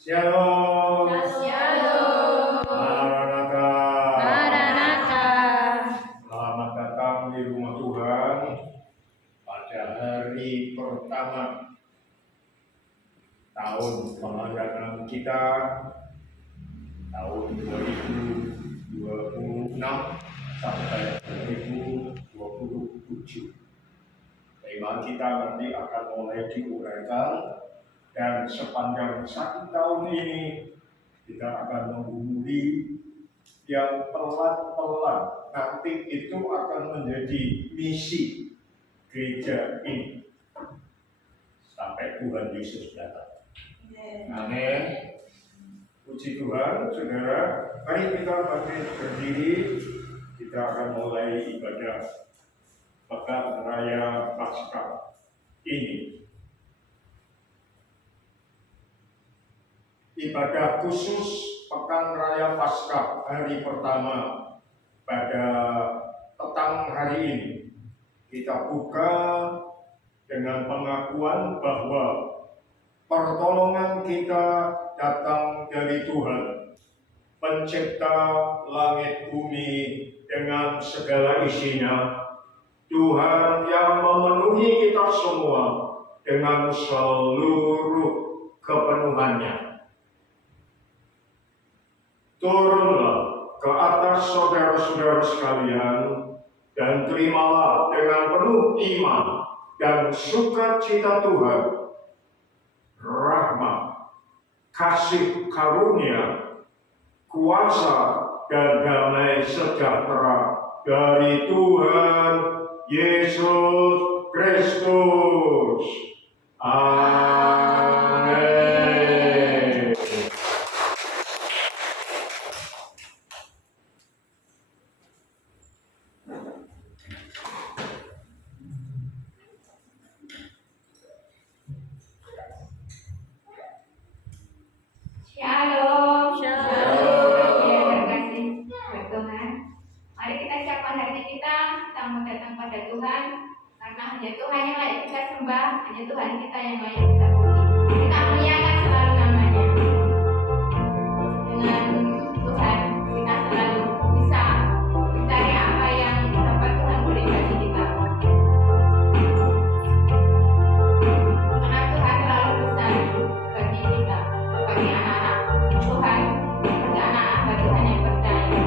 Shalom. Shalom. Maranatha. Maranatha. Selamat datang di rumah Tuhan pada hari pertama tahun pelayanan kita tahun 2026 sampai 2027. Tema kita nanti akan mulai diuraikan dan sepanjang 1 tahun ini kita akan menghubungi yang pelan-pelan nanti itu akan menjadi misi gereja ini sampai Tuhan Yesus datang. Amin. Puji Tuhan, saudara. Mari kita bangkit berdiri. Kita akan mulai ibadah Pekan Raya Paskah ini. Ibadah khusus Pekan Raya Paskah hari pertama pada petang hari ini. Kita buka dengan pengakuan bahwa pertolongan kita datang dari Tuhan, pencipta langit bumi dengan segala isinya. Tuhan yang memenuhi kita semua dengan seluruh kepenuhannya. Turunlah ke atas saudara-saudara sekalian dan terimalah dengan penuh iman dan sukacita Tuhan rahmat, kasih karunia, kuasa dan damai sejahtera dari Tuhan Yesus Kristus. Amin. Shalom. Shalom. Ya, terima kasih buat Tuhan. Mari kita siapkan hati kita mau datang pada Tuhan, karena hanya Tuhan yang layak kita sembah, hanya Tuhan kita yang layak kita puji. Kita muliakan selalu namanya. Dengan Tuhan kita selalu bisa mencari apa yang dapat Tuhan beri bagi kita. Karena Tuhan selalu besar bagi kita sebagai anak-anak Tuhan, sebagai anak hamba Tuhan yang percaya.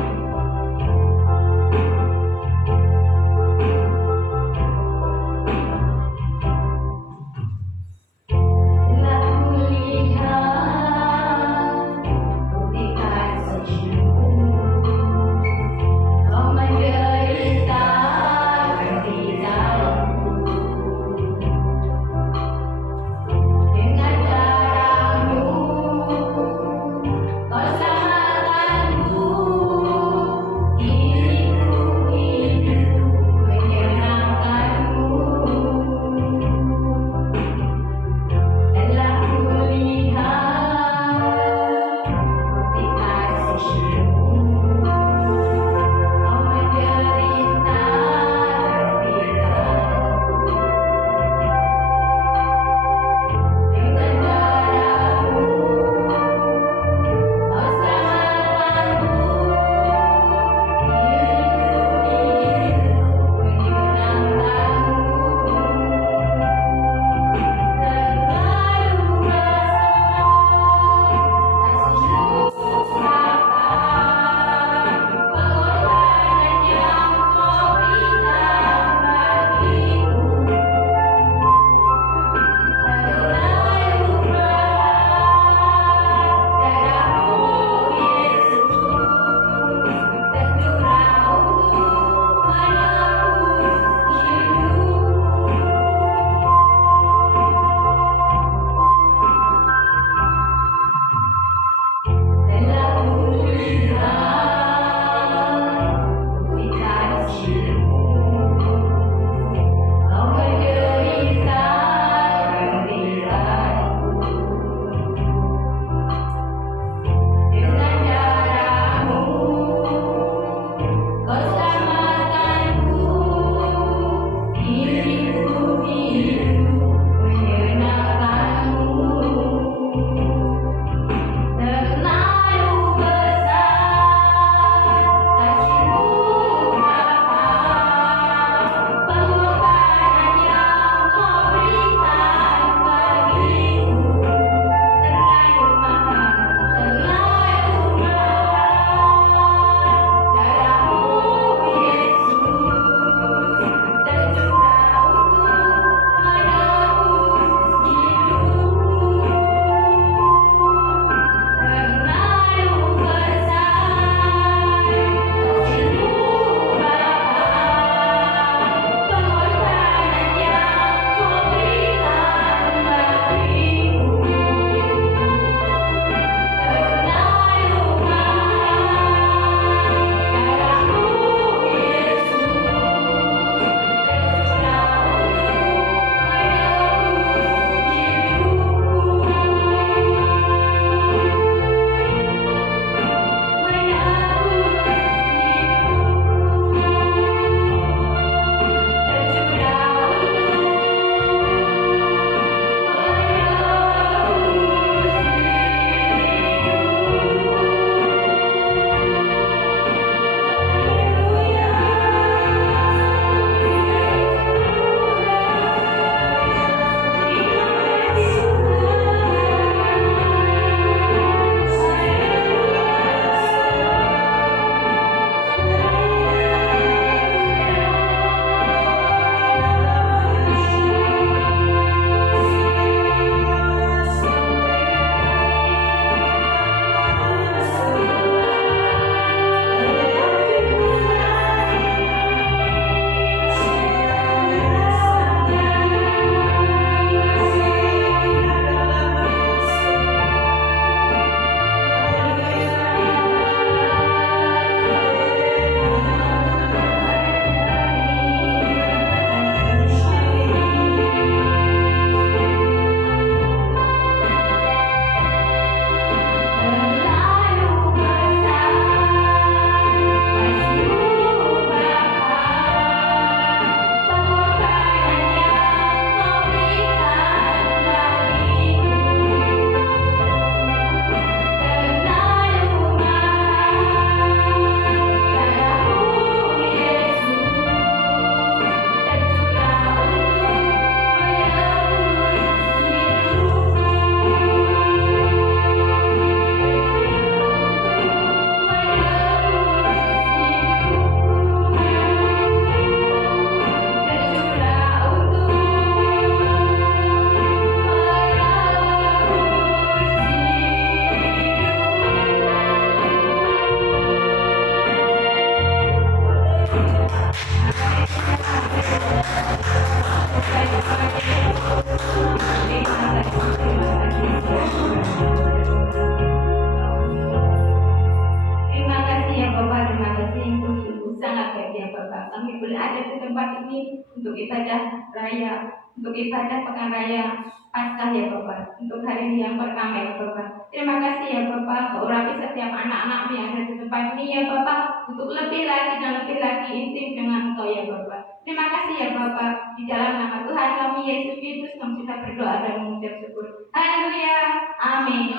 ada di tempat ini untuk ibadah raya, untuk ibadah pekan raya Paskah ya Bapak, untuk hari ini yang pertama ya Bapak. Terima kasih ya Bapak, urapi setiap anak-anakmu yang ada di tempat ini ya Bapak, untuk lebih lagi dan lebih lagi intim dengan Engkau ya Bapak. Terima kasih ya Bapak, di dalam nama Tuhan kami Yesus Kristus kami sudah berdoa dan mengucap syukur. Haleluya, amin.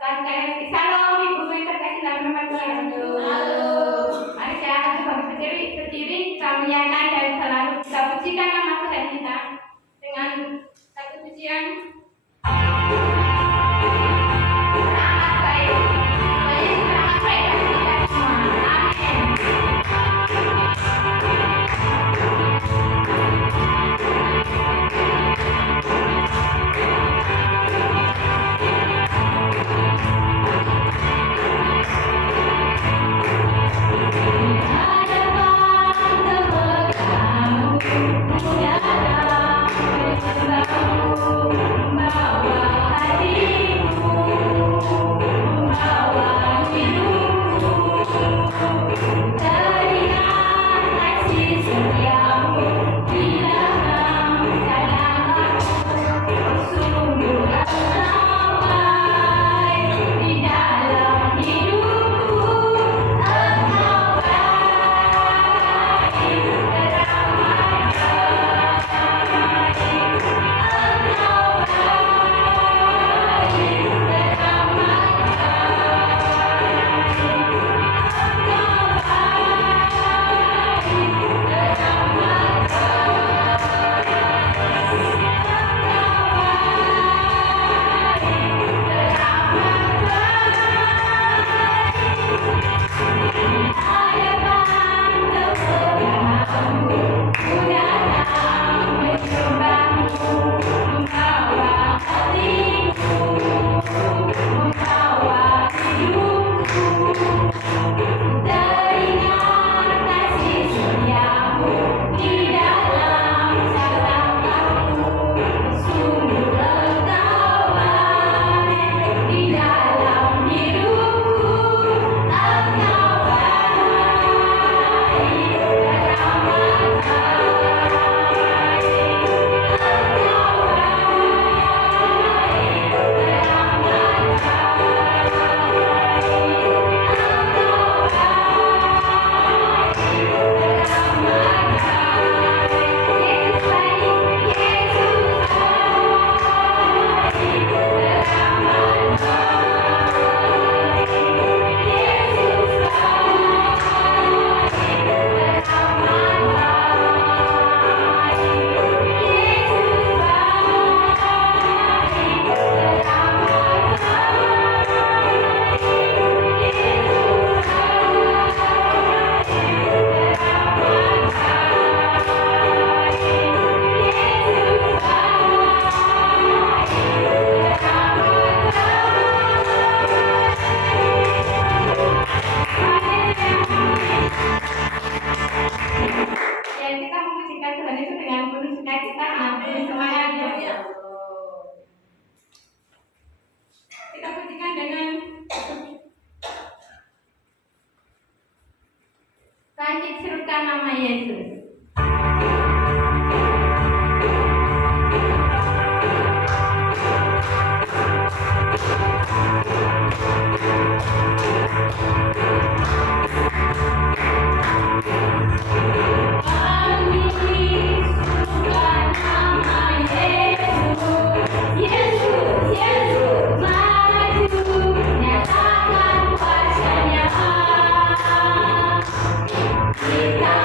Salam ibu yang terkasih dalam nama Tuhan. Mari kita berdiri, kita menyatakan dan selalu kita pujikan nama Tuhan kita dengan satu pujian. Sangat baik, Tuhan Yesus sangat baik bagi kita semua. Amin. Kita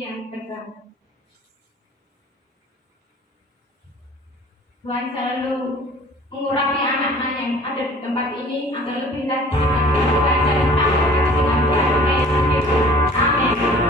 yang terbang. Tuhan selalu mengurapi anak-anak yang ada di tempat ini agar lebih lagi Tuhan dan takut dengan Tuhan. Amin.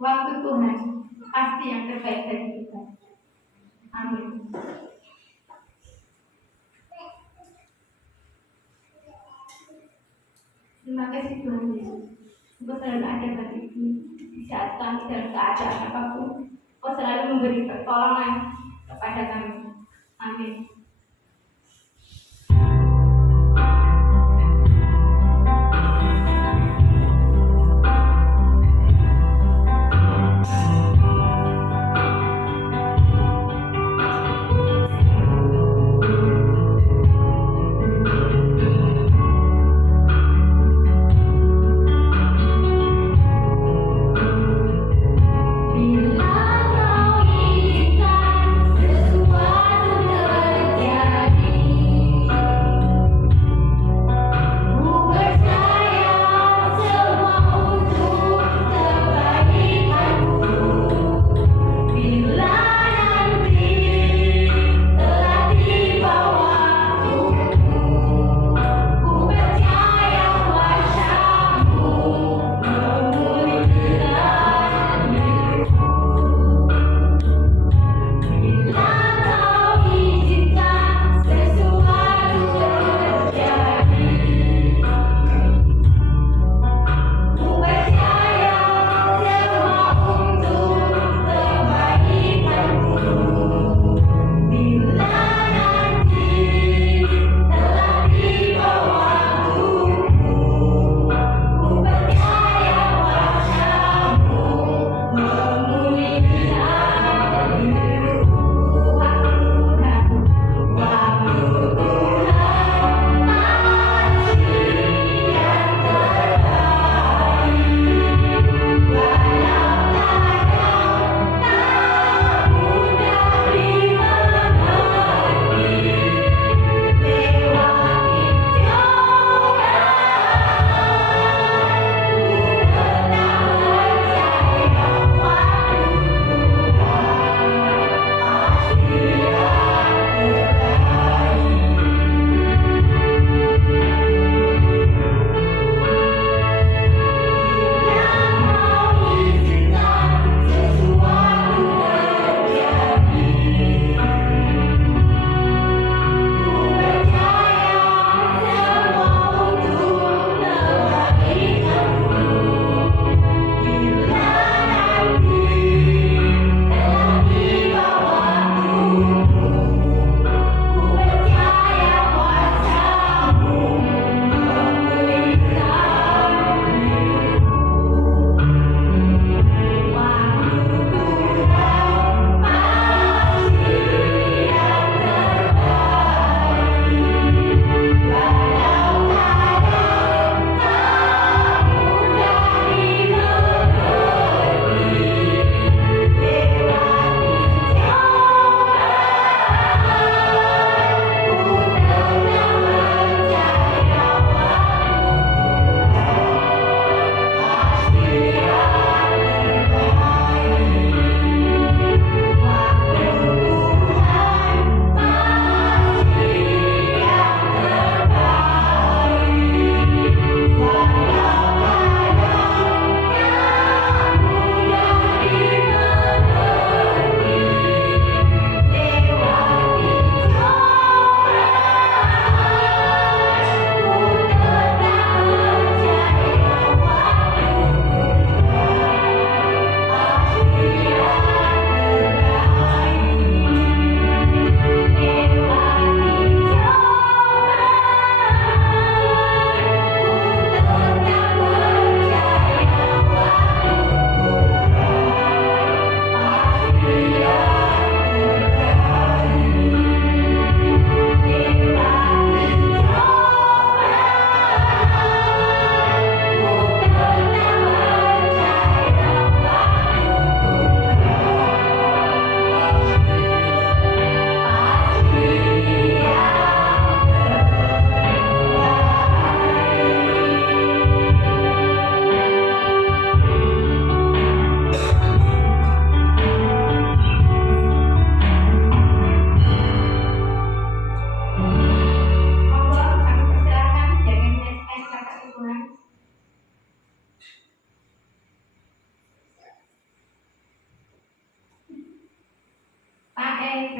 Waktu Tuhan pasti yang terbaik bagi kita. Amin. Terima kasih Tuhan Yesus. Engkau selalu ada bagiku di saat kami dalam keadaan apapun. Engkau selalu memberi pertolongan kepada kami. Amin.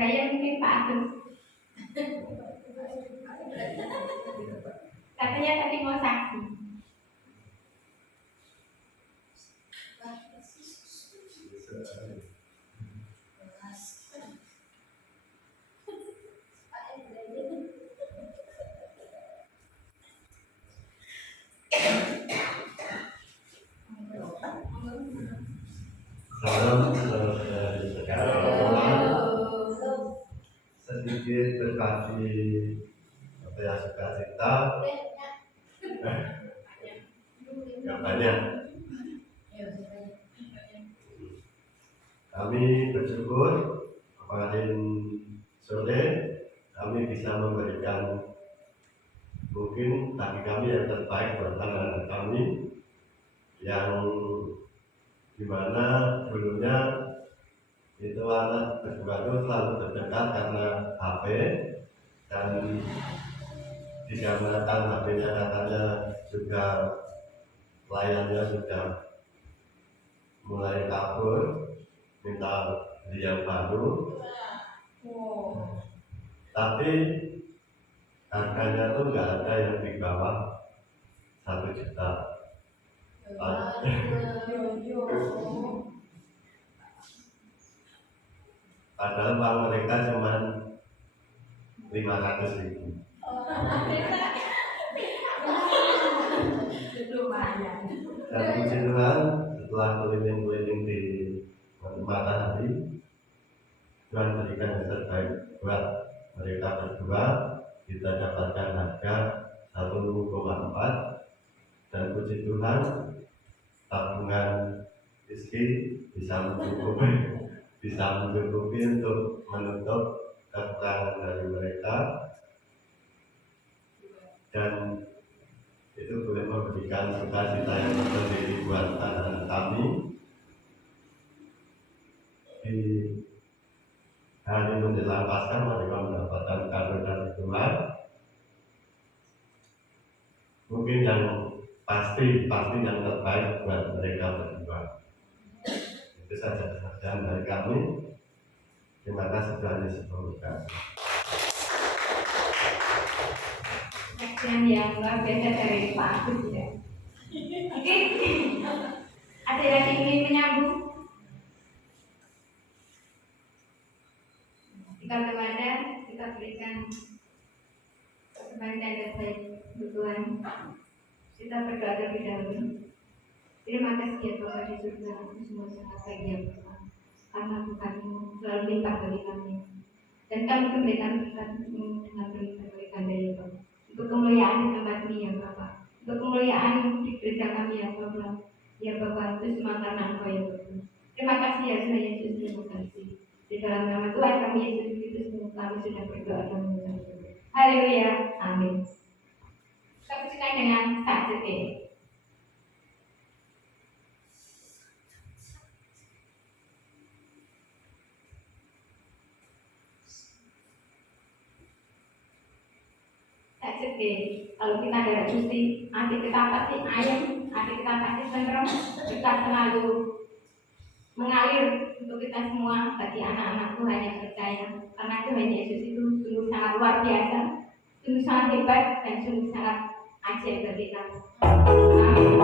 saya mungkin Pak Agus. Katanya tadi mau saksi. Salam saudara-saudara, sedikit berbagi apa yang sukacita, yang banyak. Kami bersyukur kemarin sore kami bisa memberikan mungkin bagi kami yang terbaik buat anak-anak kami yang dimana dulunya itu anak berdua itu selalu berdekat karena HP dan dikarenakan HP-nya katanya juga layarnya sudah mulai kabur, minta beli yang baru. Tapi harganya tuh nggak ada yang di bawah 1 juta. Padahal uang mereka cuma 500.000. Dan puji Tuhan, setelah keliling-keliling di matahari, Tuhan berikan yang terbaik buat mereka berdua. Kita dapatkan harga 1,4, dan puji Tuhan tabungan istri bisa mencukupi untuk menutup kekurangan dari mereka, dan itu boleh memberikan sukacita yang tersendiri buat anak-anak kami di hari menjelang Paskah. Mereka mendapatkan kado dari Tuhan, mungkin yang pasti yang terbaik buat mereka berdua. Itu saja pekerjaan dari kami. Terima kasih Tuhan Yesus memberkati. Sekian yang luar biasa dari Pak Agus ya. Oke, ada lagi ingin menyambung? Jika belum ada, kita berikan kesempatan yang baik untuk Tuhan. Kita berdoa terlebih dahulu. Terima kasih ya Bapak di surga, untuk semua sangat baik ya Bapak, karena Tuhan-Mu selalu limpah bagi kami, dan kami memberikan berkat-Mu dengan berlipat-lipat dari Bapak, untuk kemuliaan di tempat ini ya Bapak, untuk kemuliaan di gereja kami ya Bapak, ya Bapak, itu semua karena Engkau ya Bapak. Terima kasih ya Tuhan Yesus, terima kasih. Di dalam nama Tuhan kami Yesus Kristus kami sudah berdoa dan mengucap syukur. Haleluya, amin. Kita persilakan dengan saksi. Jadi kalau kita ada gusti, hati kita pasti ayam, hati kita pasti tentrem, kita selalu mengalir untuk kita semua bagi anak-anak Tuhan yang percaya. Karena Tuhan Yesus itu sungguh sangat luar biasa, sungguh sangat hebat, dan sungguh sangat ajaib bagi kita. Amin.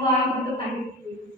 Allah membutuhkan rezeki.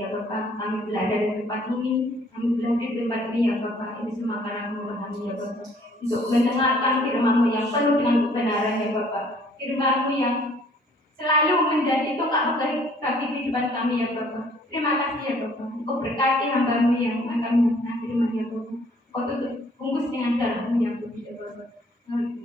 ya Bapak. Kami belajar di tempat ini, kami belajar di tempat ini ya Bapak. Ini semua karena kemurahan kami ya Bapak. Untuk mendengarkan firman-Mu yang penuh dengan kebenaran ya Bapak. Firman-Mu yang selalu menjadi tonggak bagi kehidupan kami ya Bapak. Terima kasih ya Bapak. Engkau berkati hamba-Mu yang akan mendengar firman ya Bapak. Engkau tutup bungkus dengan darah-Mu yang kudus ya Bapak.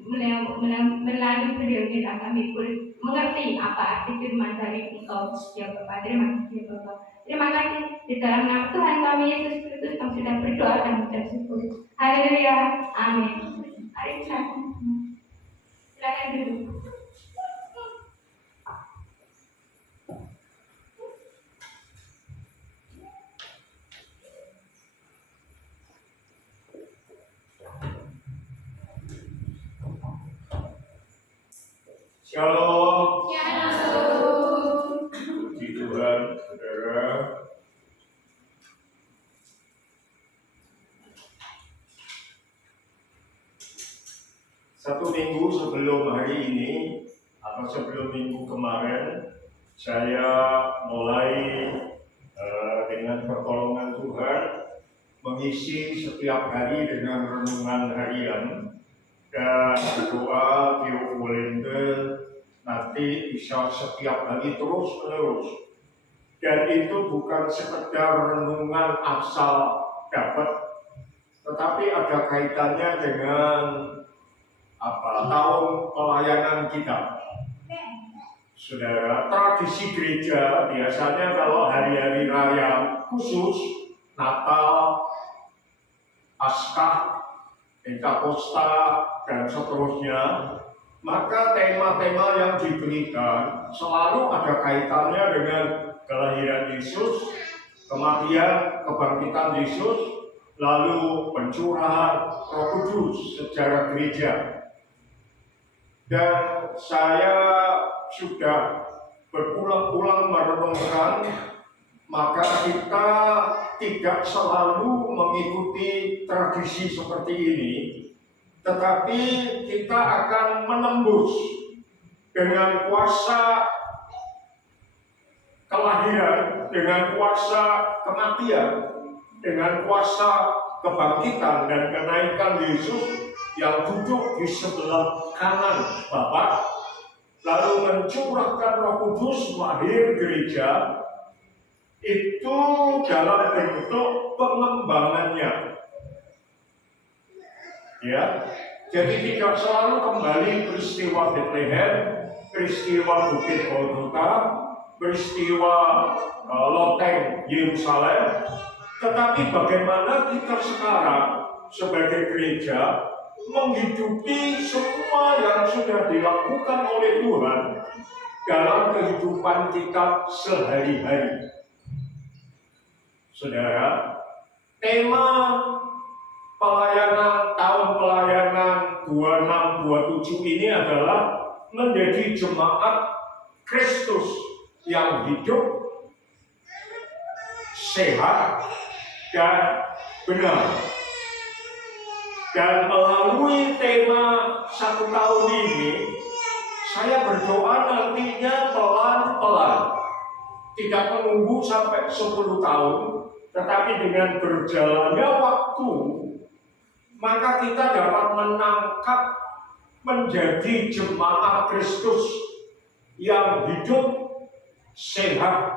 Melalui beliau kita kami boleh mengerti apa arti firman dari Engkau ya Bapak. Terima kasih ya Bapak. Terima kasih di dalam nama Tuhan kami Yesus Kristus kami sudah berdoa dan mengucap syukur. Haleluya. Amin. Mari silakan duduk. Shalom. Shalom. Puji Tuhan, saudara. Satu minggu sebelum hari ini atau sebelum minggu kemarin, saya mulai dengan pertolongan Tuhan mengisi setiap hari dengan renungan harian dan doa Theovolente nanti bisa setiap hari terus menerus. Dan itu bukan sekedar renungan asal dapat, tetapi ada kaitannya dengan tahun pelayanan kita. Saudara, tradisi gereja biasanya kalau hari-hari raya khusus, Natal, Paskah, Pentakosta, dan seterusnya, maka tema-tema yang diberikan selalu ada kaitannya dengan kelahiran Yesus, kematian, kebangkitan Yesus, lalu pencurahan Roh Kudus secara gereja. Dan saya sudah berulang-ulang merenungkan, maka kita tidak selalu mengikuti tradisi seperti ini, tetapi kita akan menembus dengan kuasa kelahiran, dengan kuasa kematian, dengan kuasa kebangkitan dan kenaikan Yesus yang duduk di sebelah kanan Bapa, lalu mencurahkan Roh Kudus lahir gereja, itu dalam bentuk pengembangannya. Ya, jadi tidak selalu kembali peristiwa Bethlehem, peristiwa Bukit Golgota, peristiwa loteng Yerusalem, tetapi bagaimana kita sekarang sebagai gereja menghidupi semua yang sudah dilakukan oleh Tuhan dalam kehidupan kita sehari-hari. Saudara, tema pelayanan tahun pelayanan 26-27 ini adalah menjadi jemaat Kristus yang hidup, sehat, dan benar. Dan melalui tema 1 tahun ini, saya berdoa nantinya pelan-pelan, tidak menunggu sampai 10 tahun, tetapi dengan berjalannya waktu, maka kita dapat menangkap menjadi jemaat Kristus yang hidup, sehat,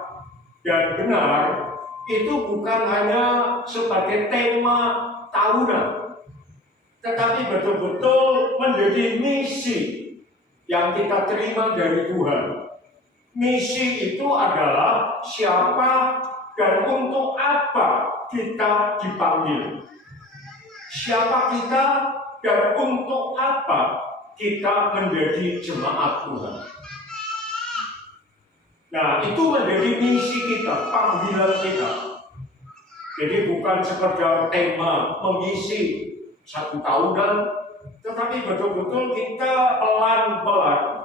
dan benar. Itu bukan hanya sebagai tema tahunan, tetapi betul-betul menjadi misi yang kita terima dari Tuhan. Misi itu adalah siapa dan untuk apa kita dipanggil. Siapa kita dan untuk apa kita menjadi jemaat Tuhan. Nah, itu menjadi misi kita, panggilan kita. Jadi bukan sekedar tema mengisi 1 tahunan, tetapi betul-betul kita pelan-pelan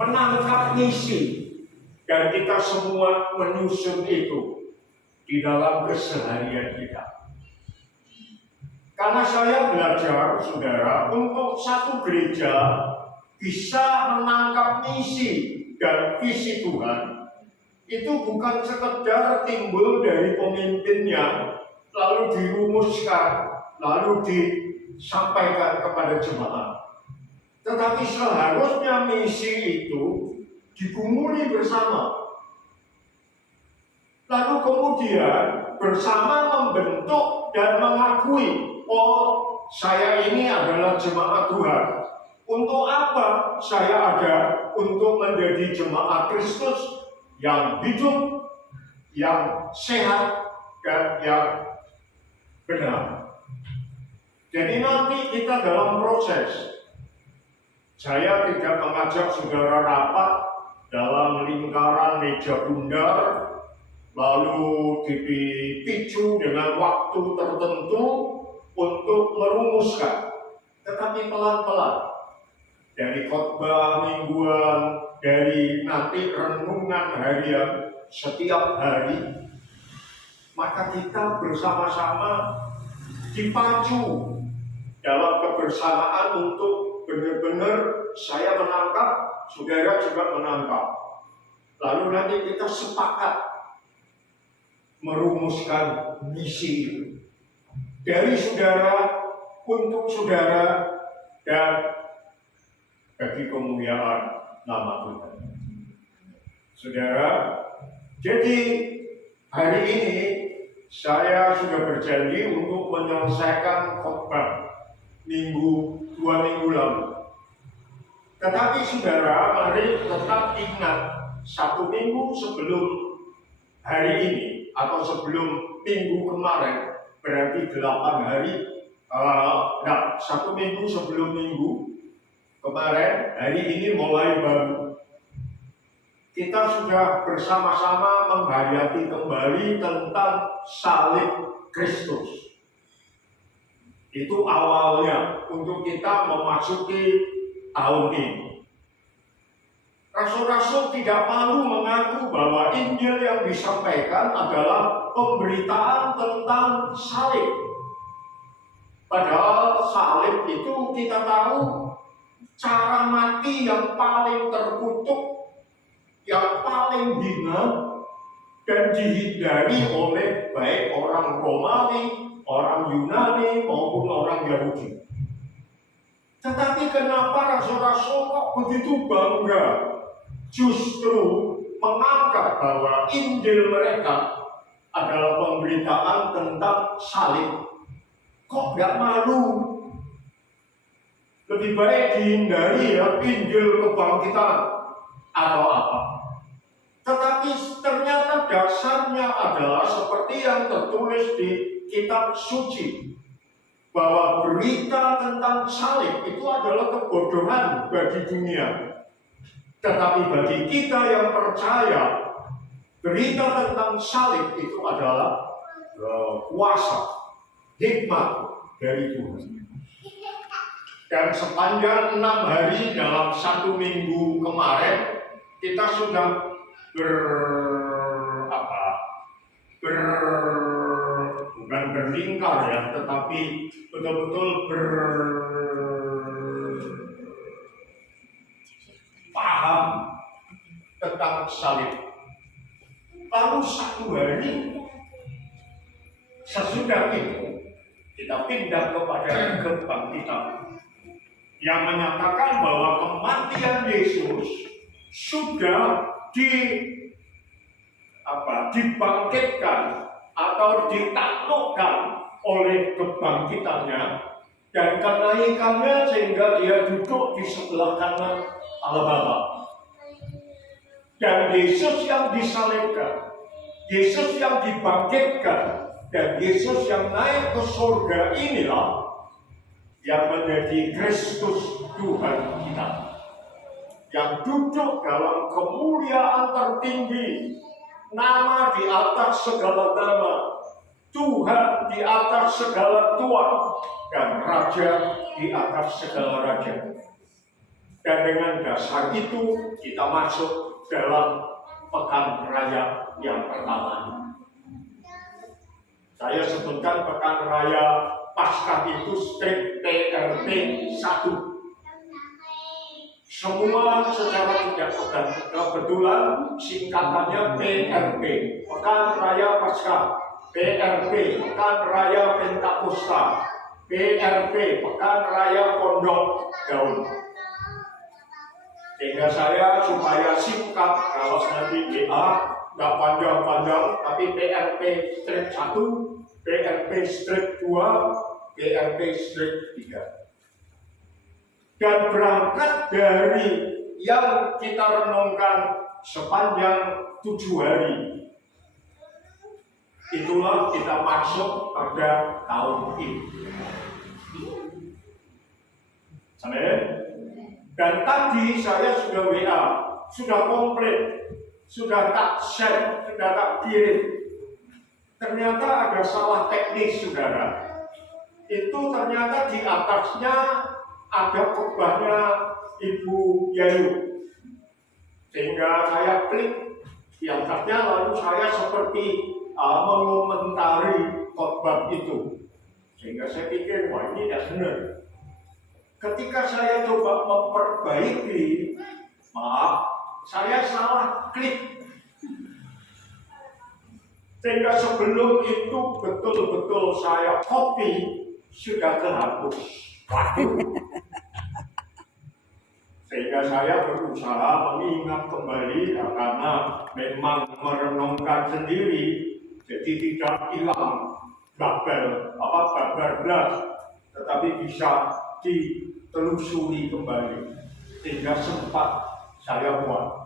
menangkap misi, dan kita semua menyusun itu di dalam keseharian kita. Karena saya belajar, saudara, untuk satu gereja bisa menangkap misi dan visi Tuhan, itu bukan sekedar timbul dari pemimpinnya, lalu dirumuskan, lalu disampaikan kepada jemaat. Tetapi seharusnya misi itu digumuli bersama. Lalu kemudian bersama membentuk dan mengakui, oh saya ini adalah jemaat Tuhan. Untuk apa saya ada? Untuk menjadi jemaat Kristus yang hidup, yang sehat, dan yang benar. Jadi nanti kita dalam proses. Saya tidak mengajak saudara rapat dalam lingkaran meja bundar, lalu dipicu dengan waktu tertentu untuk merumuskan. Tetapi pelan-pelan. Dari khotbah mingguan, dari nanti renungan harian setiap hari, maka kita bersama-sama dipacu dalam kebersamaan untuk benar-benar saya menangkap, saudara juga menangkap. Lalu nanti kita sepakat merumuskan misi itu. Dari saudara, untuk saudara, dan bagi kemuliaan nama Tuhan. Saudara, jadi hari ini saya sudah berjanji untuk menyelesaikan khotbah dua minggu lalu. Tetapi saudara, mari tetap ingat 1 minggu sebelum hari ini atau sebelum minggu kemarin, berarti 8 hari. 1 minggu sebelum minggu kemarin, hari ini mulai baru. Kita sudah bersama-sama menghayati kembali tentang salib Kristus. Itu awalnya untuk kita memasuki tahun ini. Rasul-rasul tidak malu mengaku bahwa Injil yang disampaikan adalah pemberitaan tentang salib. Padahal salib itu kita tahu cara mati yang paling terkutuk, yang paling hina, dan dihindari oleh baik orang Romawi, orang Yunani, maupun orang Yahudi. Tetapi kenapa rasul-rasul kok begitu bangga justru mengangkat bahwa Injil mereka adalah pemberitaan tentang salib? Kok gak malu? Lebih baik dihindari ya Injil kebangkitan atau apa. Tetapi ternyata dasarnya adalah seperti yang tertulis di kitab suci, bahwa berita tentang salib itu adalah kebodohan bagi dunia. Tetapi bagi kita yang percaya, berita tentang salib itu adalah kuasa, hikmat dari Tuhan. Dan sepanjang 6 hari dalam 1 minggu kemarin, kita sudah bukan berlingkar ya, tetapi betul-betul berpaham tentang salib. Lalu 1 hari sesudah itu, kita pindah kepada kebangkitan, yang menyatakan bahwa kematian Yesus sudah dibangkitkan atau ditaklukkan oleh kebangkitannya dan kenaikannya, sehingga dia duduk di sebelah kanan Allah Bapa. Dan Yesus yang disalibkan, Yesus yang dibangkitkan, dan Yesus yang naik ke surga inilah yang menjadi Kristus Tuhan kita, yang duduk dalam kemuliaan tertinggi, nama di atas segala nama, Tuhan di atas segala Tuhan, dan Raja di atas segala Raja. Dan dengan dasar itu kita masuk dalam pekan raya yang pertama. Saya sebutkan pekan raya Paskah itu strip PRP 1. Semua secara tidak kebetulan singkatannya PRP, Pekan Raya Paskah, PRP, Pekan Raya Pentakosta, PRP, Pekan Raya Pondok Daun. Sehingga saya supaya singkat, kalau nanti GA nggak panjang-panjang, tapi PRP strip 1, PRP strip 2, PRP strip 3. Dan berangkat dari yang kita renungkan sepanjang 7 hari, itulah kita masuk pada tahun ini. Amin. Dan tadi saya sudah WA, sudah komplit, sudah tak share, sudah tak kirim. Ternyata ada salah teknis, saudara. Itu ternyata di atasnya ada khotbahnya Ibu Yayu. Sehingga saya klik di atasnya, lalu saya seperti mengomentari khotbah itu. Sehingga saya pikir, wah ini tidak benar. Ketika saya coba memperbaiki, maaf, saya salah klik. Sehingga sebelum itu betul-betul saya copy, sudah kehapus. Waduh. Sehingga saya berusaha mengingat kembali, karena memang merenungkan sendiri, jadi tidak hilang babel belas, tetapi bisa ditelusuri kembali, sehingga sempat saya buat.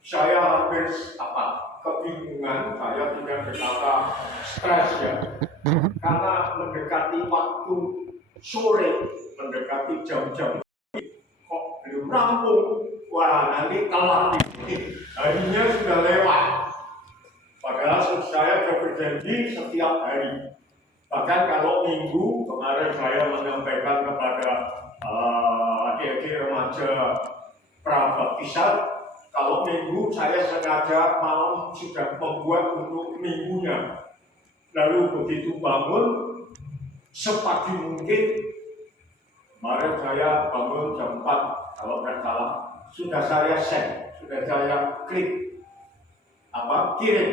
Saya hampir kebingungan, saya tidak berkata stres ya, karena mendekati waktu sore, mendekati jam-jam kok belum rampung, wah nanti telat ini, harinya sudah lewat. Padahal saya sudah berjanji setiap hari. Bahkan kalau minggu, kemarin saya menyampaikan kepada adik-adik remaja Prabaptisan, kalau minggu saya sengaja malam sudah membuat untuk minggunya. Lalu begitu bangun, sepagi mungkin, kemarin saya bangun jam 4, kalau tidak salah, sudah saya send, sudah saya klik, kirim.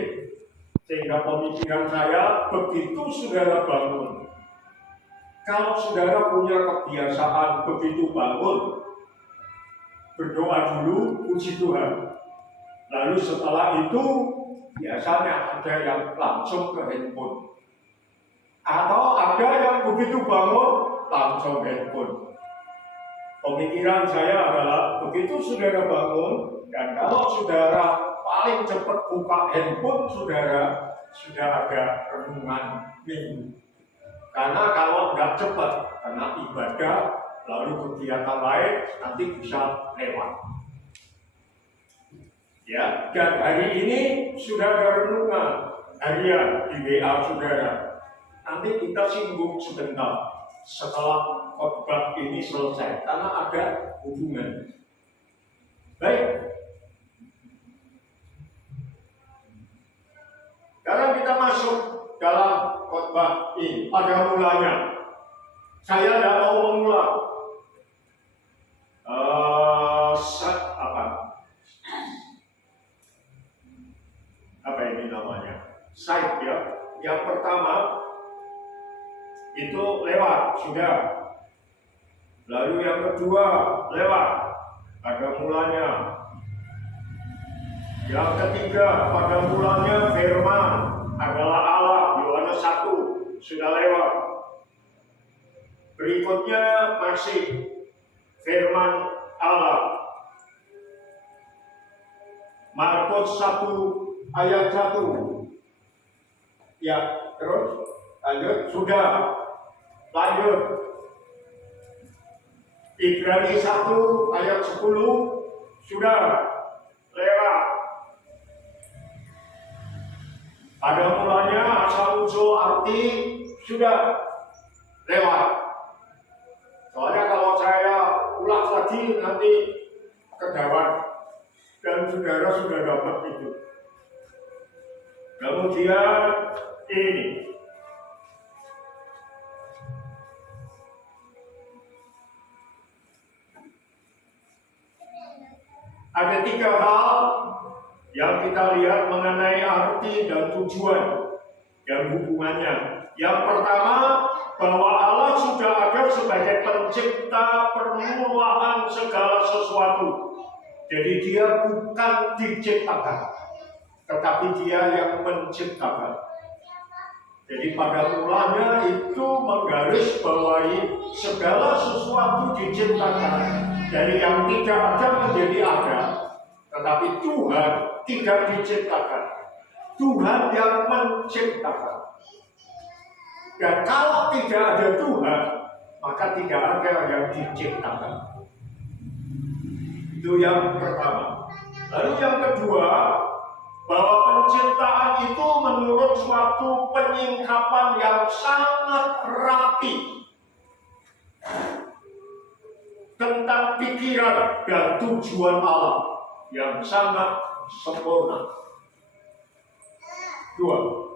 Sehingga pemikiran saya, begitu saudara bangun, kalau saudara punya kebiasaan begitu bangun, berdoa dulu, puji Tuhan. Lalu setelah itu, biasanya ada yang langsung ke handphone. Atau ada yang begitu bangun, langsung handphone. Pemikiran saya adalah, begitu saudara bangun, dan kalau saudara paling cepat buka handphone saudara, sudah ada renungan minggu. Karena kalau nggak cepat, karena ibadah, lalu kegiatan lain, nanti bisa lewat. Ya, dan hari ini sudah ada renungan harian di WA saudara. Nanti kita singgung sebentar setelah khotbah ini selesai, karena ada hubungan. Baik. Sekarang kita masuk dalam khotbah ini. Pada mulanya, saya tidak mau mengulang. Apa ini namanya? Side ya. Yang pertama itu lewat sudah. Lalu yang kedua lewat. Pada mulanya. Yang ketiga, pada mulanya firman adalah Allah, Yohanes 1, sudah lewat. Berikutnya masih firman Allah. Markus 1 ayat 1. Ya, terus lanjut, sudah. Lanjut. Ibrani 1 ayat 10, sudah lewat. Pada mulanya asal usul arti sudah lewat. Soalnya kalau saya ulas lagi nanti kedawan, dan saudara sudah dapat itu. Kemudian ini. Ada 3 hal yang kita lihat mengenai arti dan tujuan dan hubungannya. Yang pertama, bahwa Allah sudah ada sebagai pencipta permulaan segala sesuatu. Jadi dia bukan diciptakan, tetapi dia yang menciptakan. Jadi pada mulanya itu menggarisbawahi segala sesuatu diciptakan dari yang tidak ada menjadi ada, tetapi Tuhan tidak diciptakan. Tuhan yang menciptakan. Dan kalau tidak ada Tuhan, maka tidak ada yang diciptakan. Itu yang pertama. Lalu yang kedua, bahwa penciptaan itu menurut suatu penyingkapan yang sangat rapi tentang pikiran dan tujuan Allah yang sangat sempurna. 2.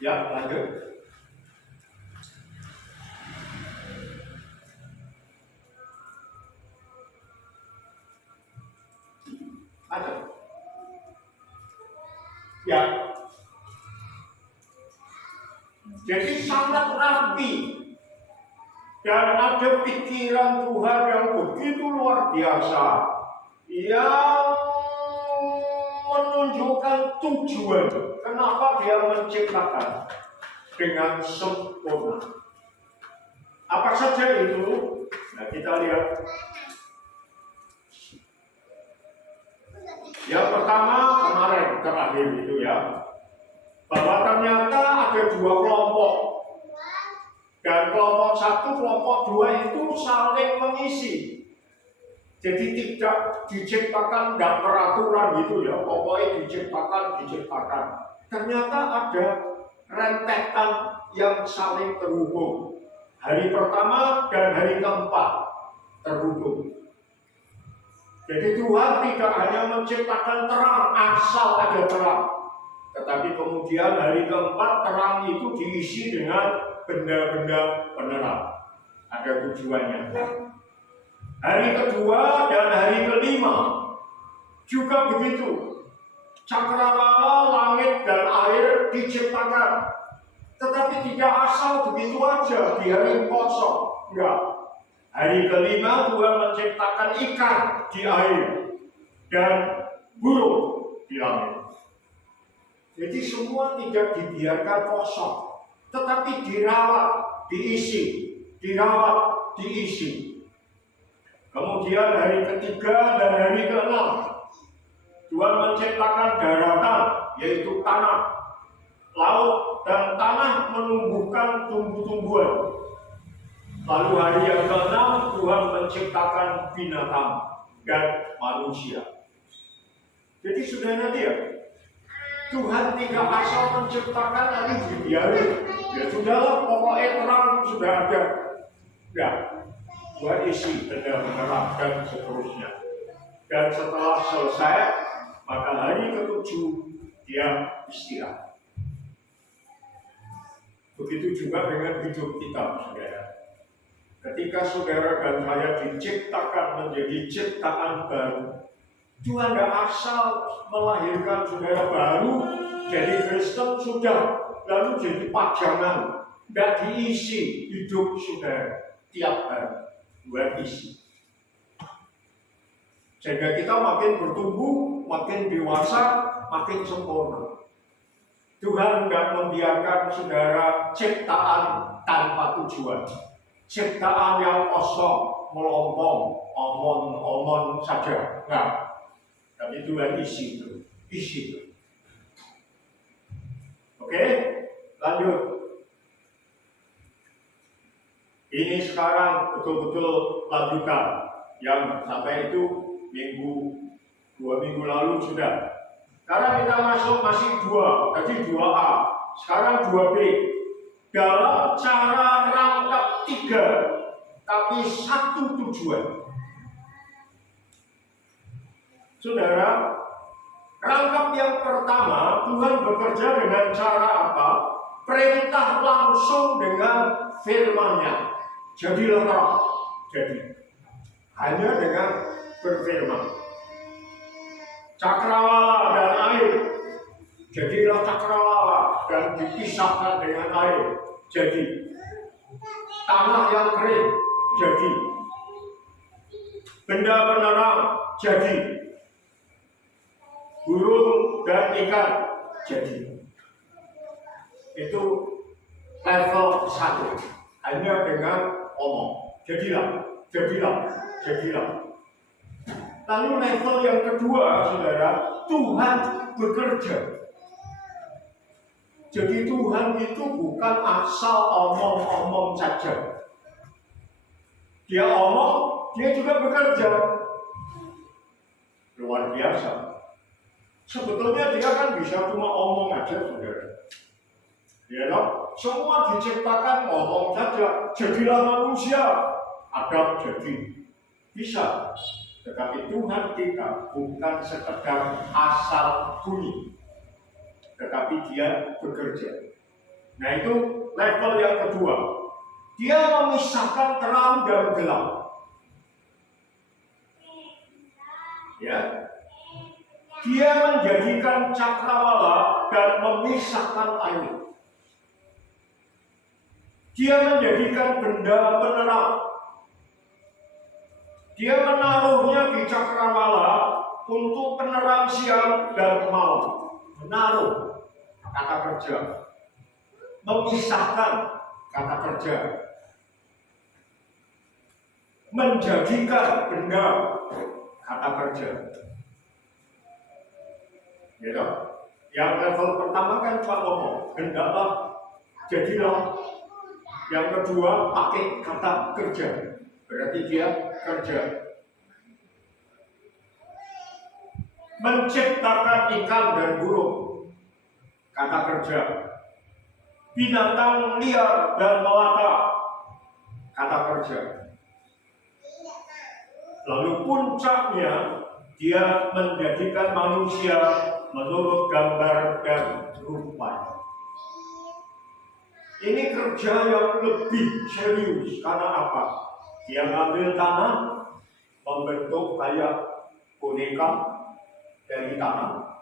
Ya, lanjut. Ada. Ya. Jadi sangat rapi. Dan ada pikiran Tuhan yang begitu luar biasa yang menunjukkan tujuan kenapa dia menciptakan dengan sempurna. Apa saja itu? Nah, kita lihat. Yang pertama kemarin terakhir itu ya, bahwa ternyata ada 2 kelompok. Dan kelompok 1, kelompok 2 itu saling mengisi. Jadi tidak diciptakan dan peraturan gitu ya, pokoknya diciptakan. Ternyata ada rentetan yang saling terhubung. Hari pertama dan hari keempat terhubung. Jadi Tuhan tidak hanya menciptakan terang asal ada terang, tetapi kemudian hari keempat terang itu diisi dengan benda-benda penerang. Ada tujuannya. Hari kedua dan hari kelima juga begitu. Cakrawala, langit dan air diciptakan, tetapi tidak asal begitu aja di hari kosong. Enggak. Hari kelima Tuhan menciptakan ikan di air dan burung di langit. Jadi semua tidak dibiarkan kosong, tetapi dirawat, diisi. Kemudian hari ketiga dan hari keenam Tuhan menciptakan daratan, yaitu tanah, laut dan tanah menumbuhkan tumbuh-tumbuhan. Lalu hari yang keenam Tuhan menciptakan binatang dan manusia. Jadi saudara dia, Tuhan tidak asal menciptakan lalu dibiarin. Ya sudahlah, pokoknya terang sudah ada. Ya, Tuhan isi benda-benda dan seterusnya. Dan setelah selesai, maka hari ke-7 dia istirahat. Begitu juga dengan hidup kita, saudara. Ketika saudara dan saya diciptakan menjadi ciptaan baru, Tuhan tidak asal melahirkan saudara baru jadi Kristen sudah lalu jadi pajangan, tidak diisi hidup saudara tiap hari. Tuhan isi. Sehingga kita makin bertumbuh, makin dewasa, makin sempurna. Tuhan tidak membiarkan saudara ciptaan tanpa tujuan. Ciptaan yang kosong, melompong, omong saja. Enggak. Tapi Tuhan isi itu. Oke, lanjut. Ini sekarang betul-betul lanjutan yang sampai itu 2 minggu lalu sudah. Sekarang kita masuk masih 2, tadi 2A, sekarang 2B. Dalam cara rangkap 3, tapi 1 tujuan. Saudara, rangkap yang pertama, Tuhan bekerja dengan cara apa? Perintah langsung dengan firman-Nya. Jadilah terang. jadi. Hanya dengan berfirman. Cakrawala dan air, jadilah cakrawala dan dipisahkan dengan air, jadi. Tanah yang kering, jadi. Benda penerang, jadi. Burung dan ikan, jadi. Itu level 1, hanya dengan omong. Jadilah, jadilah, jadilah. Lalu level yang kedua, saudara, Tuhan bekerja. Jadi Tuhan itu bukan asal omong-omong saja. Dia omong, dia juga bekerja. Luar biasa. Sebetulnya dia kan bisa cuma omong aja, saudara. Ya loh, semua diciptakan ngomong saja. Jadilah manusia, ada jadi. Bisa. Tetapi Tuhan kita bukan sekedar asal bunyi, tetapi dia bekerja. Nah itu level yang kedua. Dia memisahkan terang dan gelap. Ya. Dia menjadikan cakrawala dan memisahkan air. Dia menjadikan benda penerang. Dia menaruhnya di cakrawala untuk penerang siang dan malam. Menaruh, kata kerja. Memisahkan, kata kerja. Menjadikan benda, kata kerja. Gitu? Yang level pertama kan Pak ngomong, hendaklah, jadilah. Yang kedua pakai kata kerja, berarti dia kerja. Menciptakan ikan dan burung, kata kerja. Binatang liar dan melata, kata kerja. Lalu puncaknya dia menjadikan manusia menurut gambar dan rupa. Ini kerja yang lebih serius. Karena apa? Dia ngambil tanah, membentuk kayak boneka dari tanah.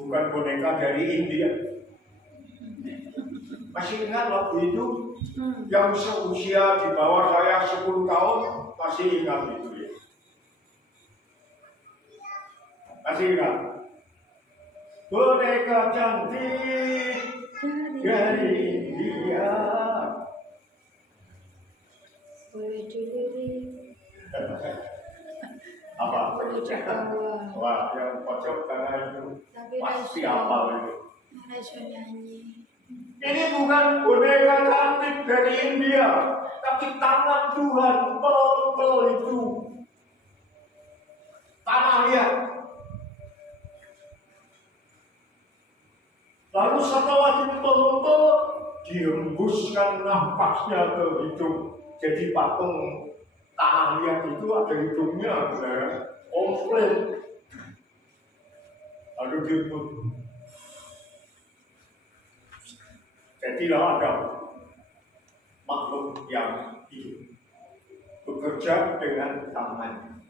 Bukan boneka dari India. Masih ingat waktu itu? Yang seusia di bawah saya 10 tahun, masih ingat itu ya. Masih ingat? Boneka cantik dari India. Apa? Wah, yang pojok karena itu pasti apa itu? Ini bukan boneka cantik dari India, tapi tangan Tuhan pel-pel itu. Tanah liat. Lalu setelah dipel-pel, dihembuskan nafasnya ke hidung. Jadi patung tanah liat itu ada hidungnya, saudara. Komplit. Lalu dipel. Jadilah ada makhluk yang hidup, bekerja dengan tangan.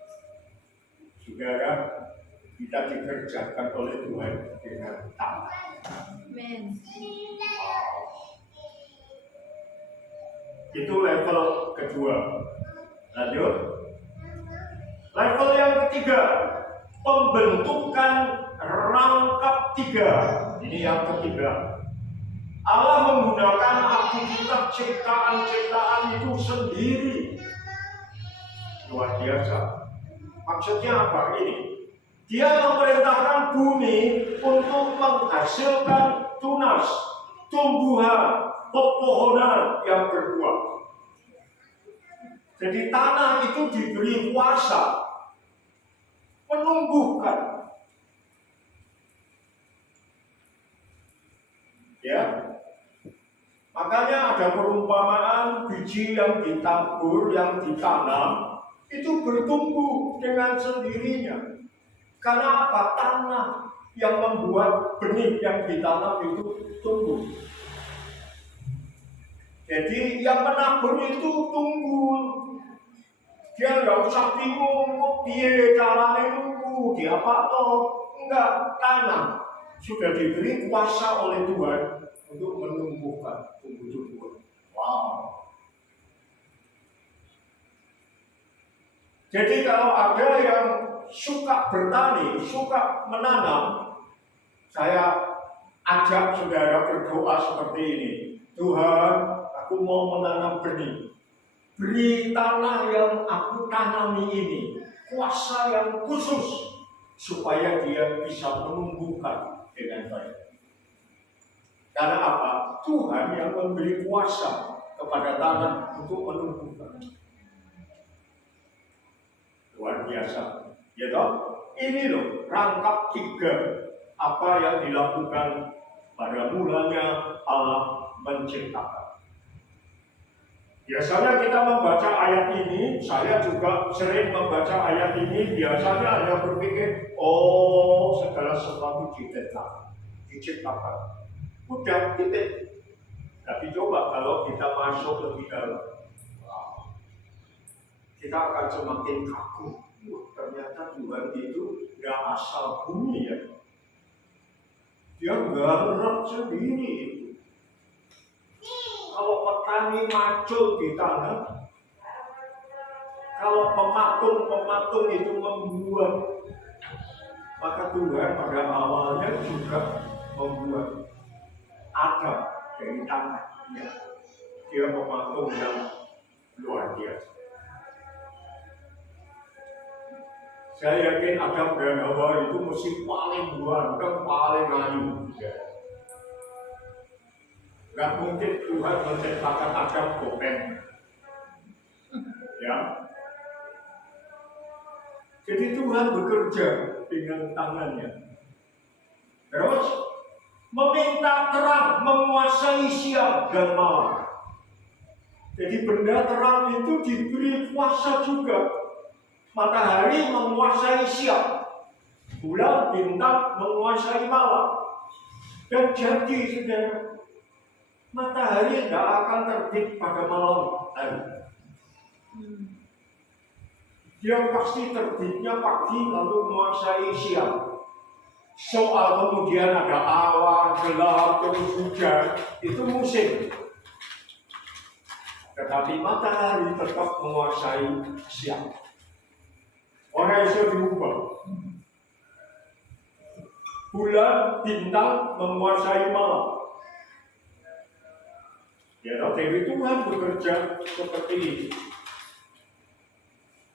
Saudara, kita dikerjakan oleh Tuhan dengan tangan. Amen. Itu level kedua. Lanjut. Level yang ketiga, pembentukan rangkap 3. Ini yang ketiga. Allah menggunakan aktivitas ciptaan-ciptaan itu sendiri. Luar biasa. Maksudnya apa ini? Dia memerintahkan bumi untuk menghasilkan tunas, tumbuhan, pepohonan yang berbuah. Jadi tanah itu diberi kuasa menumbuhkan. Ya, makanya ada perumpamaan biji yang ditabur, yang ditanam itu bertumbuh dengan sendirinya. Karena apa? Tanah yang membuat benih yang ditanam itu tumbuh. Jadi yang menabur itu tunggu. Dia nggak usah bingung kok piye caranya nunggu, dia apa toh? Enggak, tanam. Sudah diberi kuasa oleh Tuhan untuk menumbuhkan tumbuh-tumbuhan. Wow. Jadi kalau ada yang suka bertani, suka menanam, saya ajak saudara berdoa seperti ini. Tuhan, aku mau menanam benih. Beri tanah yang aku tanami ini kuasa yang khusus supaya dia bisa menumbuhkan dengan baik. Karena apa? Tuhan yang memberi kuasa kepada tanah untuk menumbuhkan. Luar biasa. Ya toh? Ini loh rangkap 3 apa yang dilakukan pada mulanya Allah menciptakan. Biasanya kita membaca ayat ini, saya juga sering membaca ayat ini, biasanya hanya berpikir, oh segala sesuatu diciptakan. Udah, titik. Tapi coba kalau kita masuk lebih dalam, wow, kita akan semakin kagum. Ternyata Tuhan itu gak asal bumi ya. Dia garap sendiri itu. Kalau petani macul di tanah, kalau pematung itu membuat, maka Tuhan pada awalnya juga membuat Adam dari tanah. Ya. Dia pematung yang luar biasa. Saya yakin Adam dan Hawa itu mesti paling ganteng, paling ayu. Ya. Gak mungkin Tuhan menciptakan Adam kopeng. Ya. Jadi Tuhan bekerja dengan tangannya. Terus meminta terang menguasai siang dan malam. Jadi benda terang itu diberi kuasa juga. Matahari menguasai siang, bulan bintang menguasai malam. Dan jadi saudara, matahari tidak akan terbit pada malam hari. Dia pasti terbitnya pagi lalu menguasai siang. Soal kemudian ada awan, gelap, terus hujan, itu musim. Tetapi matahari tetap menguasai siang. Orang bisa diubah. Bulan, bintang menguasai malam. Ya, tapi Tuhan bekerja seperti ini.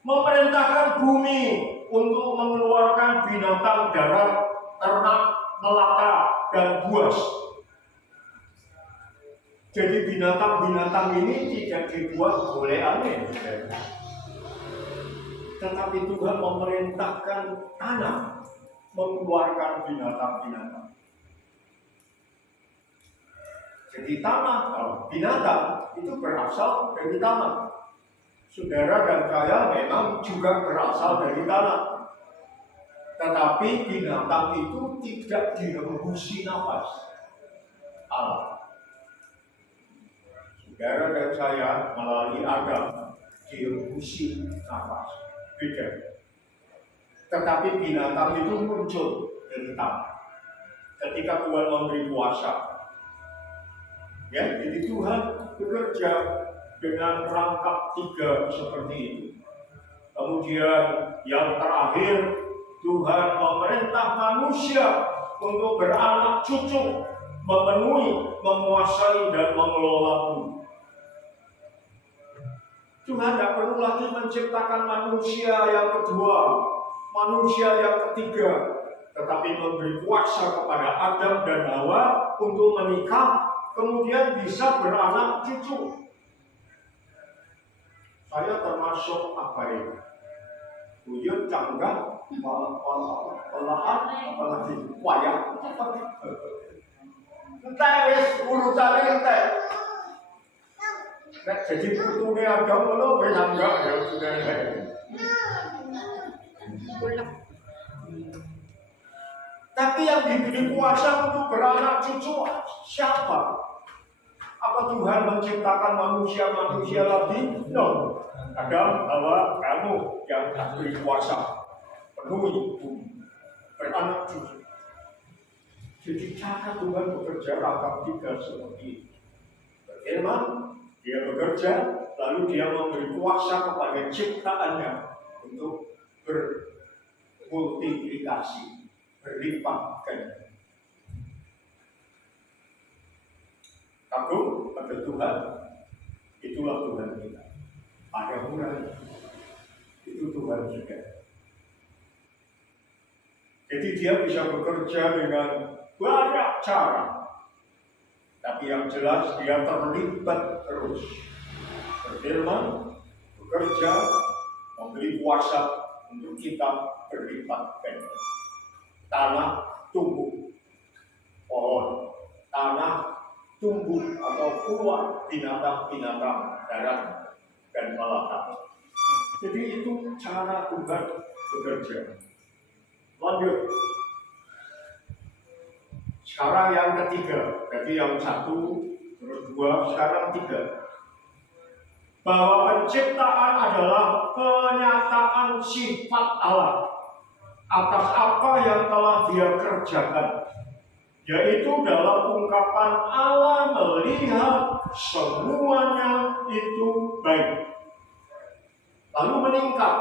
Memerintahkan bumi untuk mengeluarkan binatang darat, ternak, melata, dan buas. Jadi binatang-binatang ini tidak dibuat oleh aneh. Tetapi Tuhan memerintahkan tanah mengeluarkan binatang-binatang. Jadi tanah, binatang itu berasal dari tanah. Saudara dan saya memang juga berasal dari tanah. Tetapi binatang itu tidak dihembusi nafas Allah. Saudara dan saya melalui Adam dihembusi nafas. Beda. Tetapi binatang itu muncul dari tanah ketika Tuhan memberi kuasa. Ya, jadi Tuhan bekerja dengan rangkap 3 seperti itu. Kemudian yang terakhir, Tuhan memerintah manusia untuk beranak cucu, memenuhi, menguasai, dan mengelola bumi. Tuhan tidak perlu lagi menciptakan manusia yang kedua, manusia yang ketiga, tetapi memberi kuasa kepada Adam dan Hawa untuk menikah, kemudian bisa beranak cucu. Saya termasuk apa ini? Buyut, canggah, pelahan, apalagi wayang. Entah wis urusannya entah. Jadi putunya Adam lo enggak ya sudah. Tapi yang diberi kuasa untuk beranak cucu siapa? Apa Tuhan menciptakan manusia lagi? No. Adam, Hawa, kamu yang diberi kuasa penuhi bumi, beranak cucu. Jadi cara Tuhan bekerja ragam tiga seperti itu. Bagaimana dia bekerja, lalu dia memberi kuasa kepada ciptaannya untuk bermultiplikasi, berlipat ganda. Kagum pada Tuhan, itulah Tuhan kita. Ada murah, itu Tuhan juga. Jadi dia bisa bekerja dengan banyak cara, tapi yang jelas dia terlibat terus. Berfirman, bekerja, memberi kuasa untuk kita berlipat ganda. Tanah tumbuh, pohon, tanah tumbuh atau keluar binatang-binatang darat dan melata. Jadi itu cara Tuhan bekerja. Lanjut. Sekarang yang ketiga, jadi yang satu, terus dua, sekarang tiga. Bahwa penciptaan adalah penyataan sifat Allah atas apa yang telah Dia kerjakan. Yaitu dalam ungkapan Allah melihat semuanya itu baik. Lalu meningkat,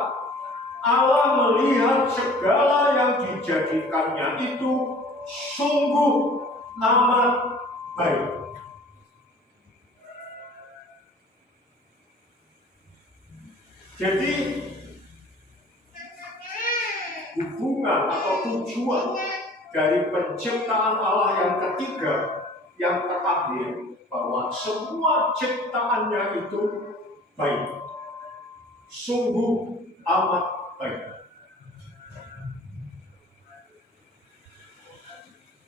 Allah melihat segala yang dijadikannya itu sungguh amat baik. Jadi hubungan atau tujuan dari penciptaan Allah yang ketiga, yang terakhir, bahwa semua ciptaannya itu baik, sungguh amat baik.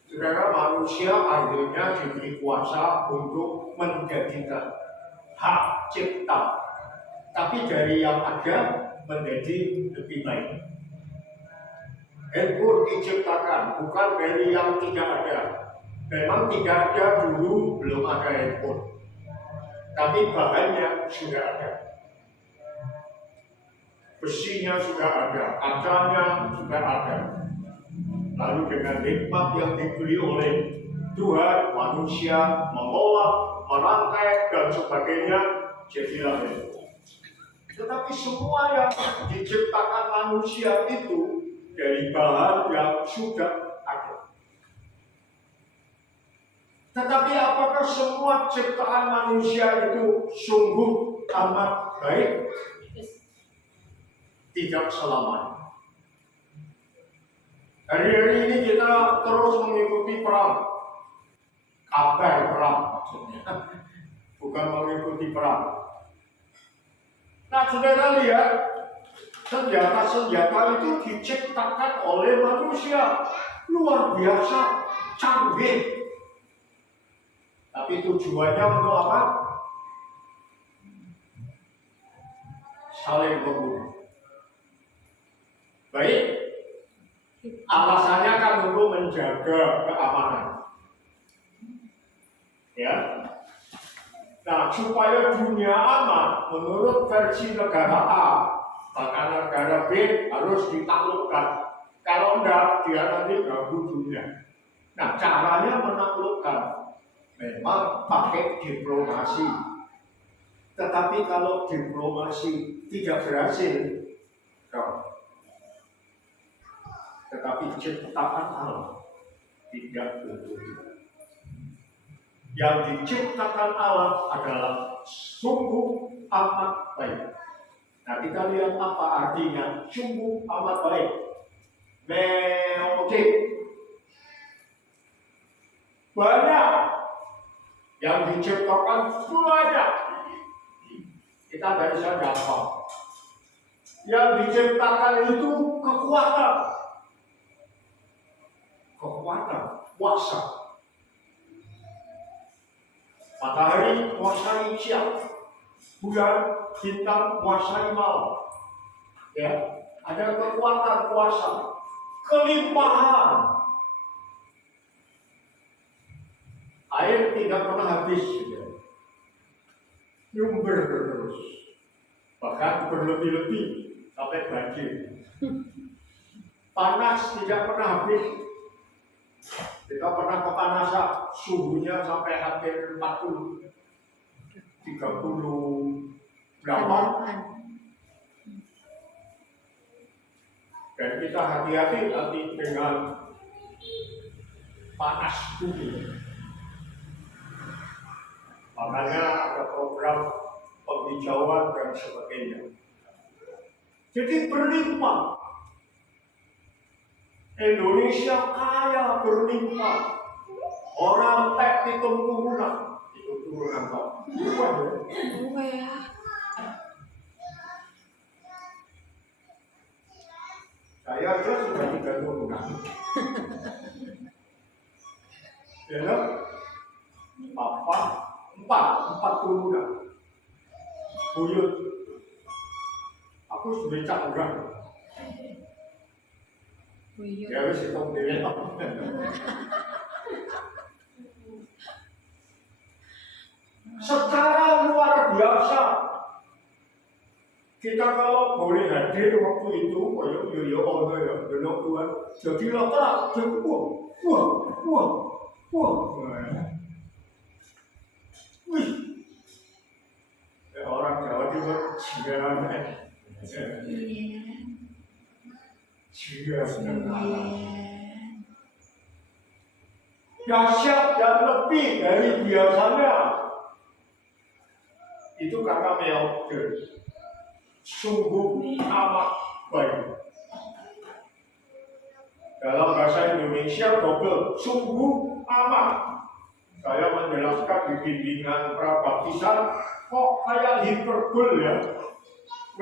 Saudara, manusia akhirnya diberi kuasa untuk menjadikan hak cipta, tapi dari yang ada menjadi lebih baik. Handphone diciptakan bukan dari yang tidak ada. Memang tidak ada dulu, belum ada handphone, tapi bahannya sudah ada. Besinya sudah ada, kacanya sudah ada. Lalu dengan hikmat yang diberi oleh Tuhan, manusia mengolah, merangkai dan sebagainya, jadilah handphone. Tetapi semua yang diciptakan manusia itu dari bahan yang sudah ada. Tetapi apakah semua ciptaan manusia itu sungguh amat baik? Tidak selamanya. Hari-hari ini kita terus mengikuti perang. Kabar perang maksudnya. Bukan mengikuti perang. Nah, saudara lihat, senjata-senjata itu diciptakan oleh manusia. Luar biasa, canggih. Tapi tujuannya untuk apa? Saling membunuh. Baik, alasannya kan untuk menjaga keamanan. Ya. Nah, supaya dunia aman, menurut versi negara A, maka negara B harus ditaklukkan. Kalau enggak, dia nanti ganggu dunia. Nah, caranya menaklukkan memang pakai diplomasi. Tetapi kalau diplomasi tidak berhasil, tetapi ciptaan Allah tidak boleh. Yang diciptakan Allah adalah sungguh amat baik. Nah, kita lihat apa artinya sungguh amat baik. Meotik. Banyak. Yang diciptakan banyak. Kita tidak bisa gampang. Yang diciptakan itu kekuatan. Kekuatan, kuasa. Matahari menguasai siang, bulan, bintang menguasai malam. Ya, ada kekuatan kuasa, kelimpahan. Air tidak pernah habis. Ya. nyumber terus, bahkan berlebih-lebih sampai banjir. Panas tidak pernah habis. Kita pernah kepanasan, suhunya sampai hampir 40, 30 berapa. Dan kita hati-hati nanti dengan panas bumi. Makanya ada program penghijauan dan sebagainya. Jadi berlimpah. Indonesia kaya berlimpah. Orang tek hitung turunan. Itu turunan kok. Saya aja sudah 3 turunan. Ya, papa 4 turunan. Buyut. Aku sudah cakuran. Ya wis hitung dhewe. Secara luar biasa, kita kalau boleh hadir waktu itu, kayak yo ono ya, benar Tuhan. Jadi rata, jadi wah. Wih, orang Jawa Timur jiran dahsyat dan lebih dari biasanya. Itu kata Meode, sungguh amat baik. Dalam bahasa Indonesia double, sungguh amat. Saya menjelaskan di bimbingan prabaptisan, kok kayak hiperbol ya.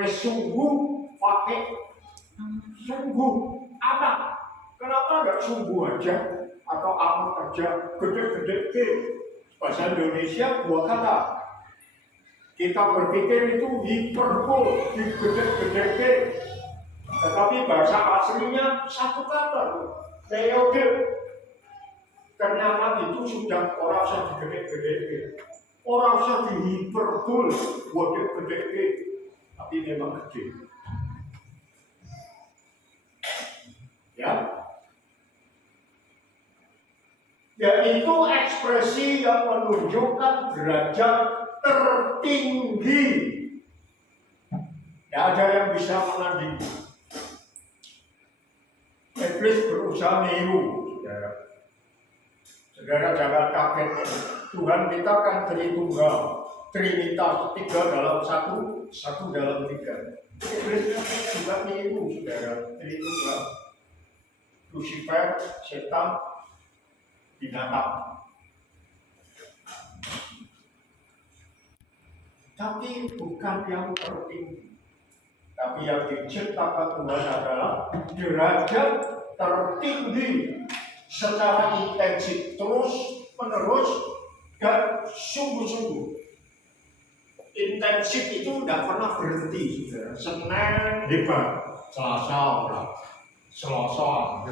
Wes sungguh pakai sungguh amat. Kenapa enggak sungguh aja atau amat aja? Gede-gede ke. Bahasa Indonesia 2 kata. Kita berpikir itu hiperbol, gede-gede ke. Tetapi bahasa aslinya 1 kata. Meode. Ternyata itu sudah orang usah digede-gede. Orang usah dihiperbol, gede-gede. Tapi memang gede. Ya, yaitu ekspresi yang menunjukkan derajat tertinggi. Tidak ada yang bisa menandingi. Iblis berusaha niru, saudara. Saudara jangan kaget. Tuhan kita kan Tritunggal, Trinitas, 3 dalam 1, 1 dalam 3. Iblis juga niru, saudara, Tritunggal. Lucifer, setan, binatang. Tapi bukan yang tertinggi. Tapi yang diciptakan Tuhan adalah derajat tertinggi secara intensif, terus menerus dan sungguh-sungguh. Intensif itu tidak pernah berhenti, saudara. Senin hebat, Selasa orang. Selasa,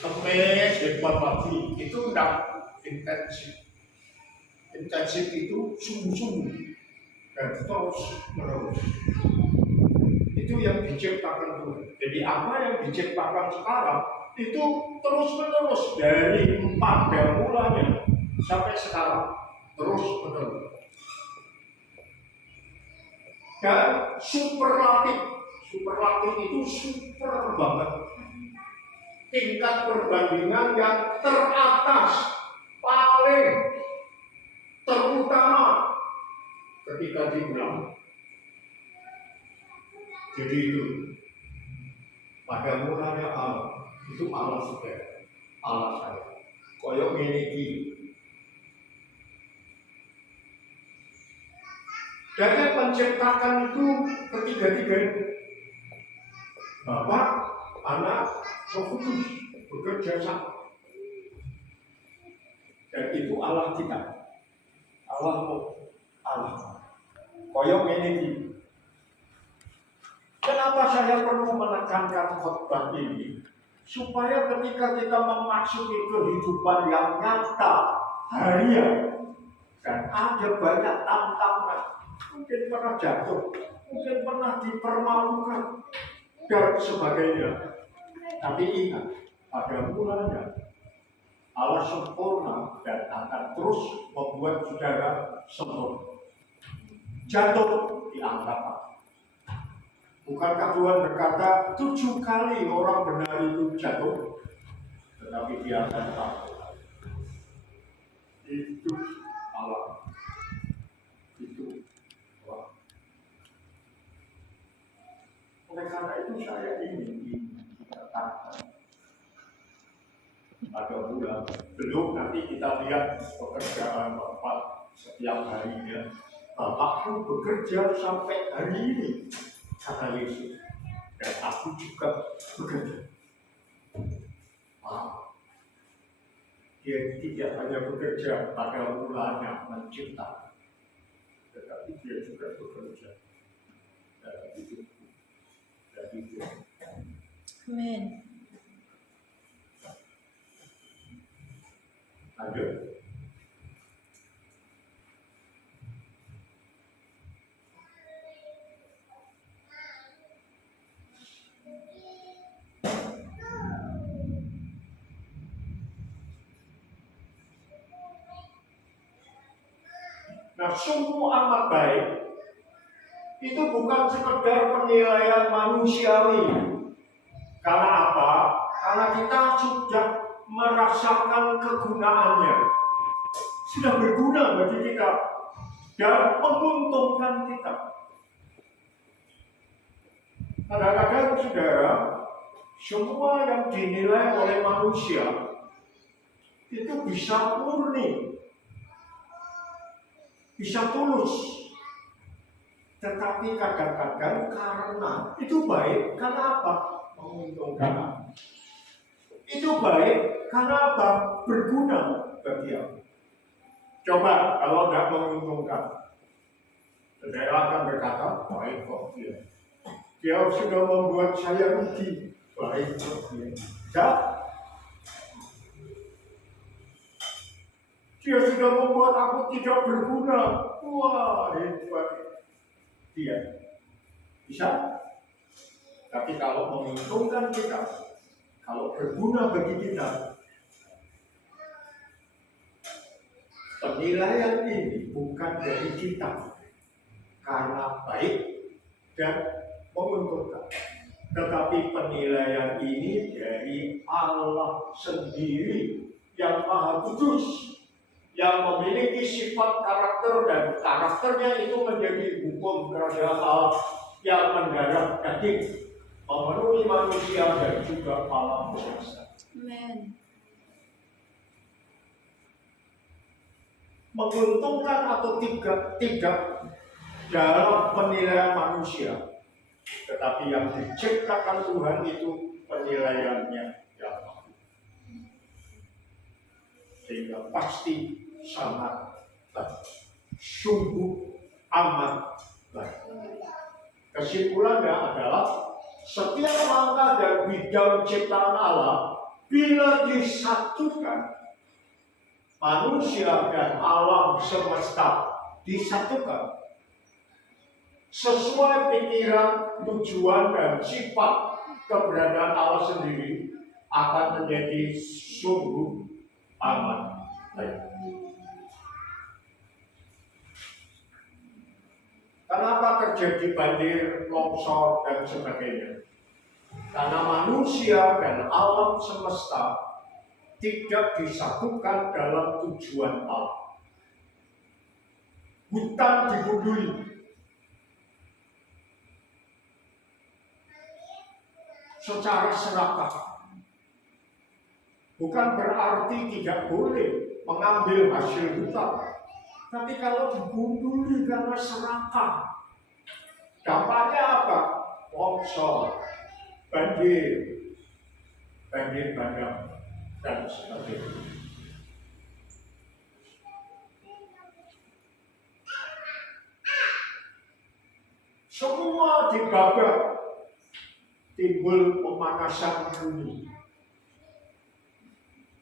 Kamis, hebat lagi, itu tidak intensif. Intensif itu sungguh-sungguh dan terus menerus. Itu yang diciptakan Tuhan. Jadi apa yang diciptakan sekarang itu terus menerus dari 4 mulanya sampai sekarang terus menerus. Dan superlatif itu super banget. Tingkat perbandingan yang teratas, paling terutama ketika diulang. Jadi itu pada mulanya Allah, itu Allah saudara, Allah saya. Koyok ini. Dan yang menciptakan itu ketiga-tiganya. Bapak, Anak, Roh Kudus bekerja sama. Dan itu Allah kita. Allah. Koyok ini. Kenapa saya perlu menekankan khotbah ini? Supaya ketika kita memasuki kehidupan yang nyata, harian, Dan ada banyak tantangan. Mungkin pernah jatuh, mungkin pernah dipermalukan, dan sebagainya. Tapi ingat, pada mulanya Allah sempurna dan akan terus membuat saudara sempurna. Jatuh diangkat. Bukankah Tuhan berkata 7 kali orang benar itu jatuh, tetapi dia akan bangkit. Itu Allah. Itu Allah. Oleh karena itu saya ingin dikatakan pada bulan belum nanti kita lihat pekerjaan Bapak setiap harinya. Bapakku bekerja sampai hari ini, kata Yesus, dan aku juga bekerja. Wow. Dia tidak hanya bekerja pada mulanya mencipta, tetapi dia juga bekerja dalam hidupku dan hidup. Amin. Lanjut. Nah, sungguh amat baik itu bukan sekedar penilaian manusiawi. Karena apa? Karena kita sudah merasakan kegunaannya. Sudah berguna bagi kita dan menguntungkan kita. Kadang-kadang saudara, semua yang dinilai oleh manusia itu bisa murni, bisa tulus. Tetapi kadang-kadang karena itu baik, karena apa? Menguntungkan. Itu baik karena apa? Berguna bagi dia. Coba kalau tidak menguntungkan, saudara akan berkata, baik kok dia. Dia sudah membuat saya rugi, baik kok dia. Ya? Dia sudah membuat aku tidak berguna. Wah, hebat dia. Bisa? Tapi kalau menguntungkan kita, kalau berguna bagi kita, penilaian ini bukan dari kita karena baik dan menguntungkan, tetapi penilaian ini dari Allah sendiri yang Maha Kudus, yang memiliki sifat karakter, dan karakternya itu menjadi hukum kerajaan Allah yang mendarat daging, memenuhi manusia dan juga alam semesta. Amen. Menguntungkan atau tidak dalam penilaian manusia, tetapi yang diciptakan Tuhan itu penilaiannya yang sehingga pasti sangat baik, sungguh amat baik. Kesimpulannya adalah setiap langkah dan bidang ciptaan Allah bila disatukan, manusia dan alam semesta disatukan sesuai pikiran, tujuan, dan sifat keberadaan Allah sendiri, akan menjadi sungguh amat baik. Kenapa terjadi banjir, longsor, dan sebagainya? Karena manusia dan alam semesta tidak disatukan dalam tujuan Allah. Hutan digunduli, secara serakah. Bukan berarti tidak boleh mengambil hasil hutan, tapi kalau digunduli karena serakah, dampaknya apa? Longsor, banjir bandang, dan sebagainya. Semua dibabak, timbul pemanasan bumi.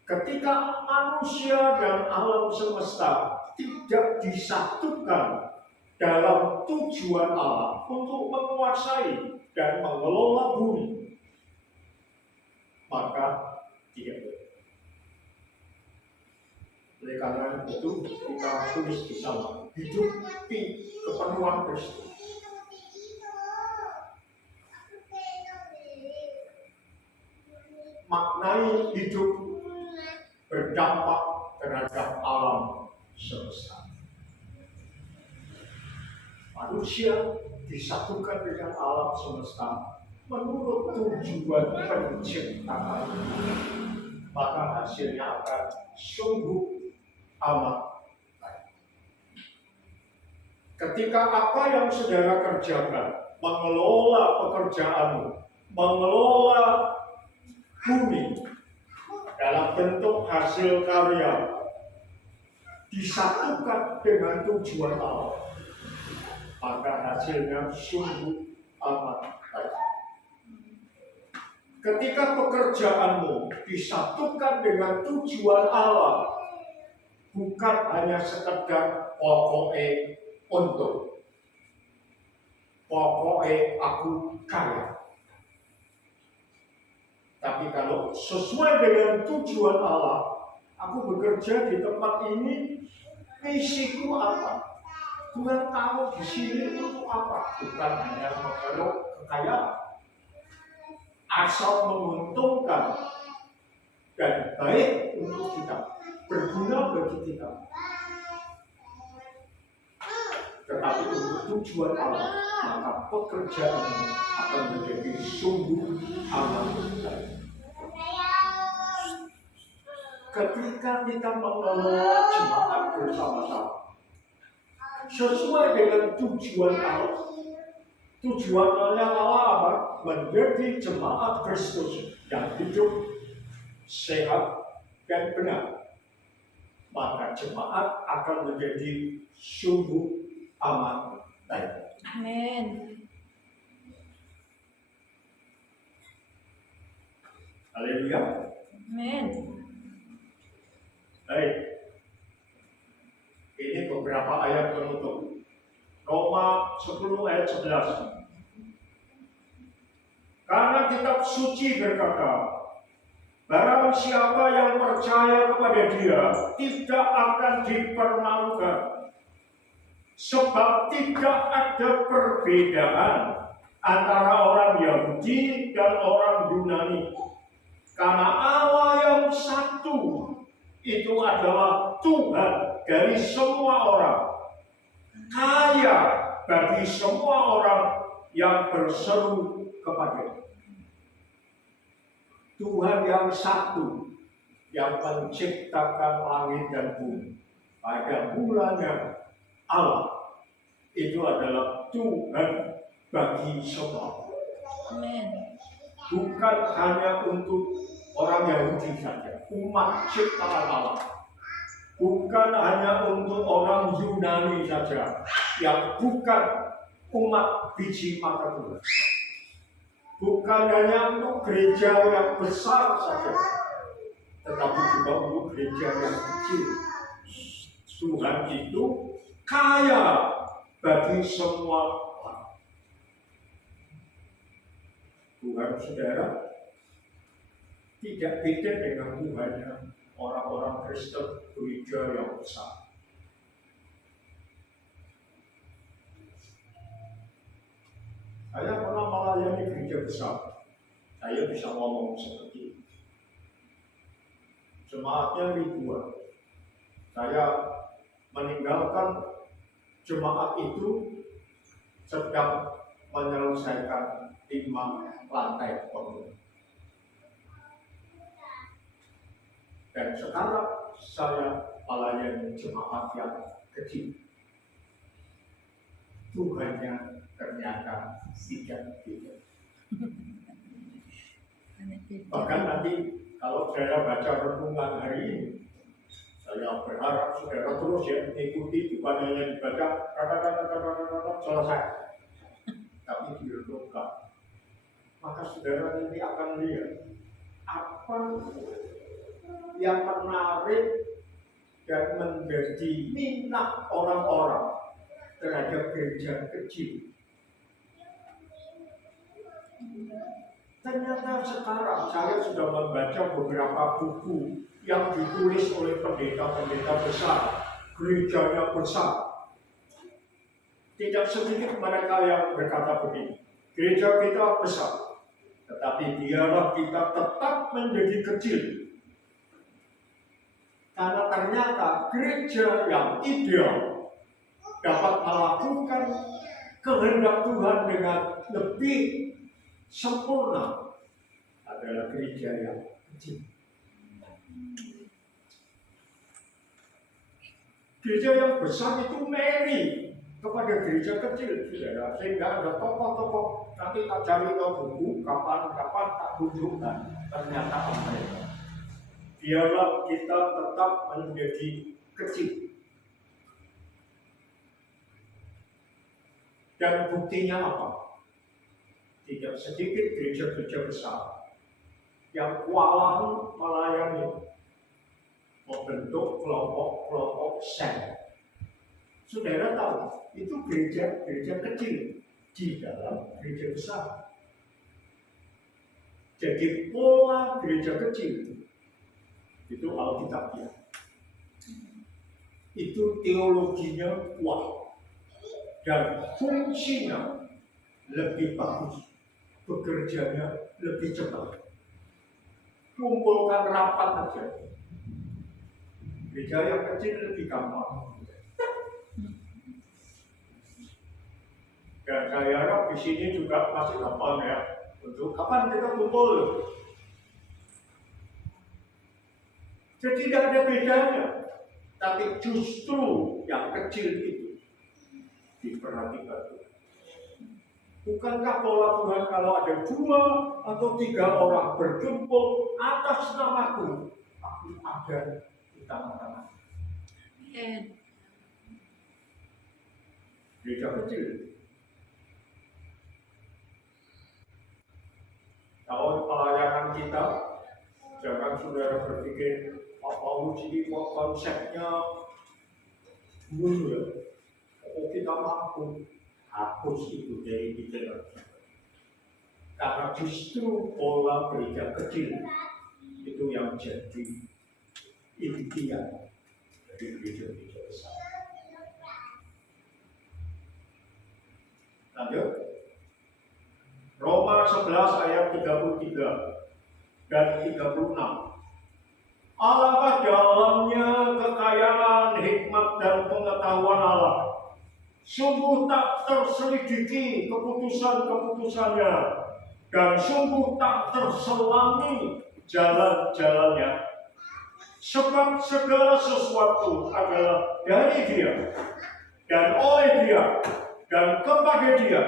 Ketika manusia dan alam semesta tidak disatukan dalam tujuan Allah untuk menguasai dan mengelola bumi, maka tidak boleh. Oleh karena itu kita tulis di sana, hidup di kepenuhan Kristus. Maknai hidup berdampak terhadap alam semesta. Manusia disatukan dengan alam semesta menurut tujuan penciptaan, maka hasilnya akan sungguh amat baik. Ketika apa yang saudara kerjakan, mengelola pekerjaanmu, mengelola bumi dalam bentuk hasil karya, disatukan dengan tujuan Allah, maka hasilnya sungguh amat baik. Ketika pekerjaanmu disatukan dengan tujuan Allah, bukan hanya sekedar pokoknya untuk, pokoknya aku kaya. Tapi kalau sesuai dengan tujuan Allah, aku bekerja di tempat ini, misiku apa? Tuhan tahu di sini untuk apa? Bukan hanya mengelola kekayaan, asal menguntungkan dan baik untuk kita, berguna bagi kita. Tetapi untuk tujuan Allah, maka pekerjaan akan menjadi sungguh amat baik. Ketika kita mengelola jemaat bersama-sama sesuai dengan tujuan Allah, tujuannya Allah apa? Menjadi jemaat Kristus yang hidup, sehat, dan benar, maka jemaat akan menjadi sungguh amat baik. Amin. Haleluya. Amin. Baik. Ini beberapa ayat penutup. Roma 10 ayat 11. Karena kitab suci berkata, barang siapa yang percaya kepada Dia tidak akan dipermalukan, sebab tidak ada perbedaan antara orang Yahudi dan orang Yunani, karena Allah yang satu itu adalah Tuhan dari semua orang, kaya bagi semua orang yang berseru kepada Tuhan yang satu, yang menciptakan langit dan bumi. Pada mulanya Allah itu adalah Tuhan bagi semua. Amin. Bukan hanya untuk orang Yahudi saja, umat ciptaan Allah. Bukan hanya untuk orang Yunani saja, yang bukan umat biji mata Tuhan. Bukan hanya untuk gereja yang besar saja, tetapi juga untuk gereja yang kecil. Tuhan itu kaya bagi semua orang. Tuhan saudara tidak beda dengan Tuhannya orang-orang Kristen gereja yang besar. Saya pernah melayani gereja besar. Saya bisa ngomong seperti ini. Jemaatnya ribuan. Saya meninggalkan jemaat itu sedang menyelesaikan 5 lantai bangunan. Dan sekarang saya melayani jemaat yang kecil. Tuhannya ternyata tidak beda. Bahkan nanti kalau saya baca renungan hari ini, saya berharap saudara terus ya ikuti, bukan hanya dibaca selesai, tapi direnungkan. Maka saudara nanti akan lihat apa yang menarik dan menjadi minat orang-orang terhadap gereja kecil. Ternyata sekarang saya sudah membaca beberapa buku yang ditulis oleh pendeta-pendeta besar, gerejanya besar. Tidak sedikit mereka yang berkata begini, gereja kita besar, tetapi biarlah kita tetap menjadi kecil. Karena ternyata gereja yang ideal dapat melakukan kehendak Tuhan dengan lebih sempurna adalah gereja yang kecil. Gereja yang besar itu marry kepada gereja kecil, saudara. Sehingga ada tokoh-tokoh, nanti tak cari tahu buku, kapan-kapan tak tunjukkan. Ternyata mereka. Biarlah kita tetap menjadi kecil. Dan buktinya apa? Tidak sedikit gereja-gereja besar yang kewalahan melayani, membentuk kelompok-kelompok sel. Saudara tahu, itu gereja kecil di dalam gereja besar. Jadi pola gereja kecil itu Alkitabiah. Itu teologinya kuat dan fungsinya lebih bagus, bekerjanya lebih cepat. Kumpulkan rapat saja. Gereja yang kecil lebih gampang. Dan saya harap di sini juga masih gampang ya. Untuk kapan kita kumpul? Jadi tidak ada bedanya. Tapi justru yang kecil itu diperhatikan. Bukankah pola Tuhan kalau ada 2 atau 3 orang berkumpul atas namaku, aku ada di tengah-tengah. Gereja kecil. Kalau pelayanan kita, jangan saudara berpikir, Paulus ini konsepnya dulu ya. Oh kita mampu. Hapus itu dari pikiran kita. Karena justru pola gereja kecil itu yang jadi intian dari gereja-gereja besar. Lanjut. Roma 11 ayat 33 dan 36. Alangkah dalamnya kekayaan, hikmat dan pengetahuan Allah. Sungguh tak terselidiki keputusan-keputusannya dan sungguh tak terselami jalan-jalannya. Sebab segala sesuatu adalah dari Dia dan oleh Dia dan kepada Dia.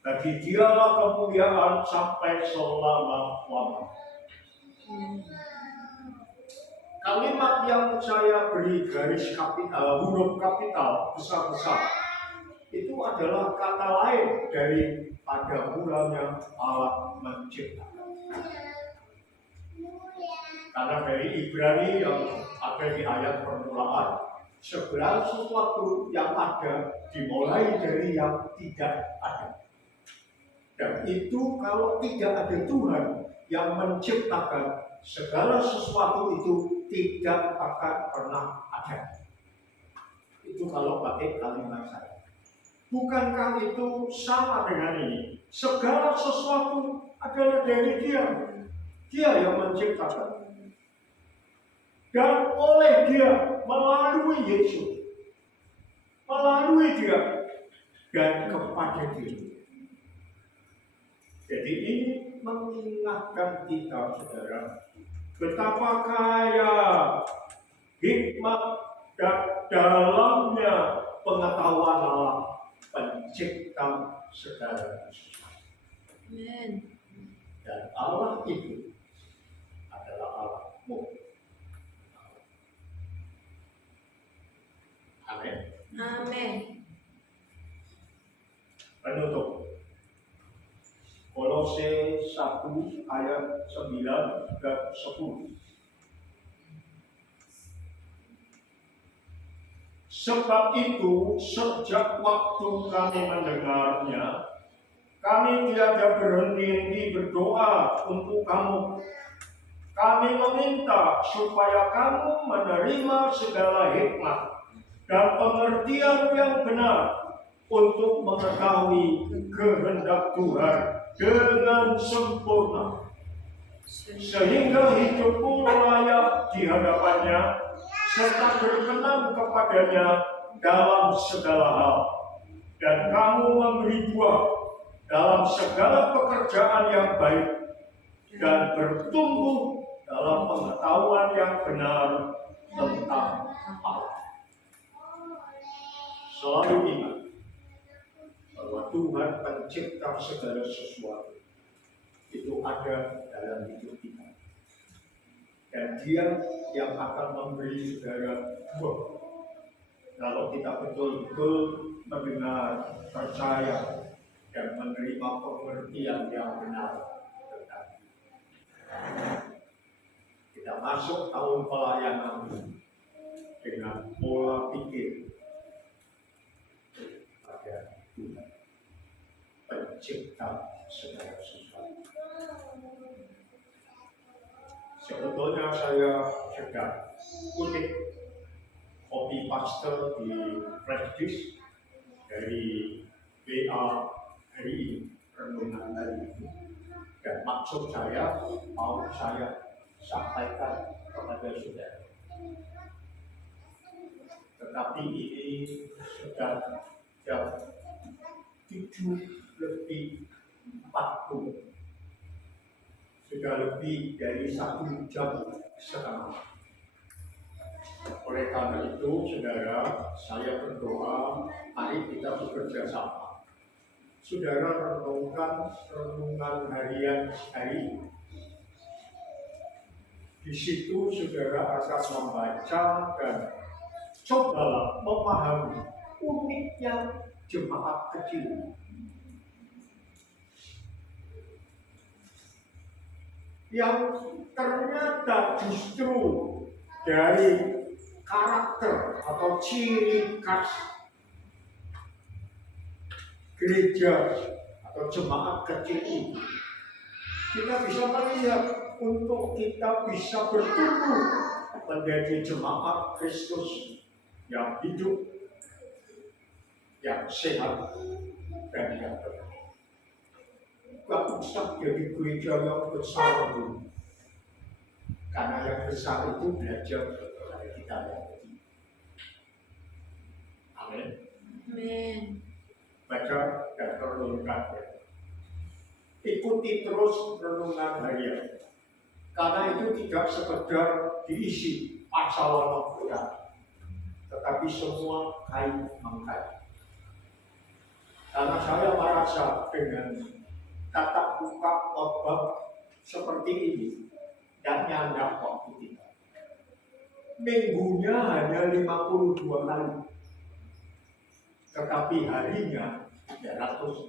Bagi Dialah kemuliaan sampai selama-lamanya. Kalimat yang saya beri garis kapital, huruf kapital besar-besar, itu adalah kata lain dari pada mulanya Allah menciptakan. Karena dari Ibrani yang ada di ayat permulaan, segala sesuatu yang ada dimulai dari yang tidak ada. Dan itu kalau tidak ada Tuhan yang menciptakan, segala sesuatu itu tidak akan pernah ada. Itu kalau pakai kalimat saya. Bukankah itu sama dengan ini? Segala sesuatu adalah dari Dia. Dia yang menciptakan. Dan oleh Dia, melalui Yesus. Melalui Dia. Dan kepada Dia. Jadi ini mengingatkan kita, saudara, betapa kaya hikmat dan dalamnya pengetahuan Allah, pencipta segala sesuatu. Dan Allah itu adalah Allah-Mu. Amin. Amin. Penutup. Kolose 1 ayat 9 dan 10. Sebab itu, sejak waktu kami mendengarnya, kami tiada berhenti berdoa untuk kamu. Kami meminta supaya kamu menerima segala hikmat dan pengertian yang benar untuk mengetahui kehendak Tuhan dengan sempurna, sehingga hidupmu layak di hadapannya serta berkenan kepadanya dalam segala hal, dan kamu memberi buah dalam segala pekerjaan yang baik dan bertumbuh dalam pengetahuan yang benar tentang Allah. Selalu ingat bahwa Tuhan pencipta segala sesuatu itu ada dalam hidup kita, dan Dia yang akan memberi segala buah kalau kita betul-betul mendengar, percaya, dan menerima pengertian yang benar tentang Dia. Kita masuk tahun pelayanan dengan pola pikir pada Tuhan pencipta segala sesuatu. Sebetulnya saya sedang kutip copy paste di flash disk dari WA hari ini, renungan hari ini, dan maksud saya mau saya sampaikan kepada saudara. Tetapi ini sudah jam 7:40, sudah lebih dari 1 jam setengah. Oleh karena itu, saudara, saya berdoa, mari kita bekerja sama. Saudara renungkan renungan harian hari ini. Di situ saudara akan membaca dan cobalah memahami uniknya jemaat kecil. Yang ternyata justru dari karakter atau ciri khas gereja atau jemaat kecil ini, kita bisa melihat untuk kita bisa bertumbuh menjadi jemaat Kristus yang hidup, yang sehat, dan yang benar. Gak usah jadi gereja yang besar dulu, karena yang besar itu belajar dari kita yang kecil. Amin. Amin. Baca dan renungkan ya. Ikuti terus renungan harian, karena itu tidak sekedar diisi pasal Al-Quran, tetapi semua kait mengkait. Karena saya merasa dengan tatap muka khotbah seperti ini dan nyandak waktu kita. Minggunya hanya 52 kali, tetapi harinya 365.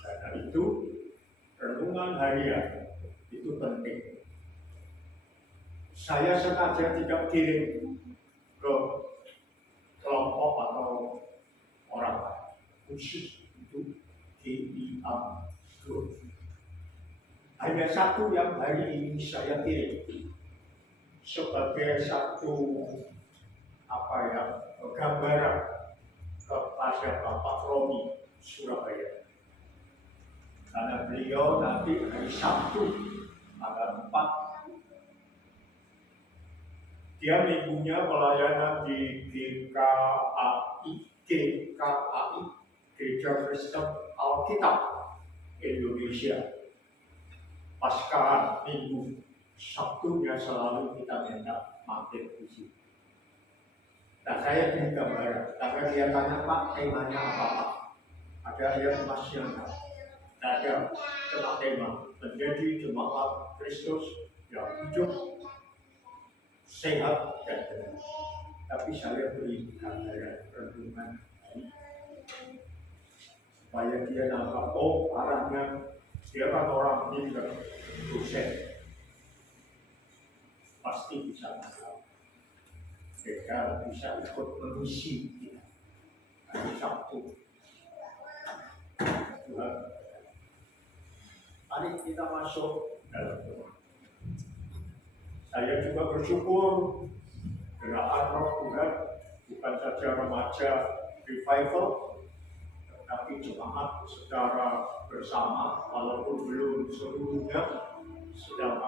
Karena itu, renungan harian itu penting. Saya sengaja tidak kirim ke kelompok atau orang khusus itu GIA Group. Hanya satu yang hari ini saya kirim sebagai satu gambaran kepada Bapak Romi Surabaya. Karena beliau nanti hari Sabtu tanggal 4, dia minggunya pelayanan di GKAI, Gereja Kristen Alkitab Indonesia. Paskahan minggu, Sabtunya selalu kita minta mampir di sini. Nah, saya beri gambaran, karena dia tanya, Pak, temanya apa, Pak? Ada yang masih ada tema menjadi jemaat Kristus yang hidup, sehat, dan benar. Tapi saya beri gambaran renungan supaya dia nampak, oh arahnya dia kan orang pintar, dosen. pasti bisa menang. Mereka bisa ikut mengisi hari Sabtu. Tuhan, mari kita masuk dalam doa. Saya juga bersyukur gerakan Roh Tuhan bukan saja remaja revival, tetapi jemaat secara bersama, walaupun belum seluruhnya, sedang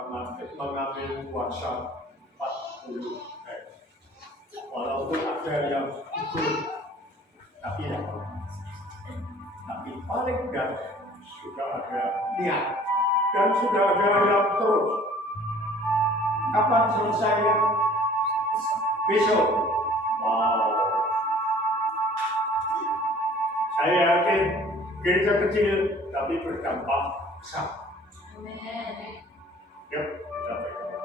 mengambil puasa 40 hari. Walaupun ada yang ikut, tapi paling tidak sudah ada niat dan sudah ada yang terus. Kapan selesainya? Besok. Wow. Saya yakin gereja kecil tapi berdampak besar. Amin. Yuk, kita berdoa.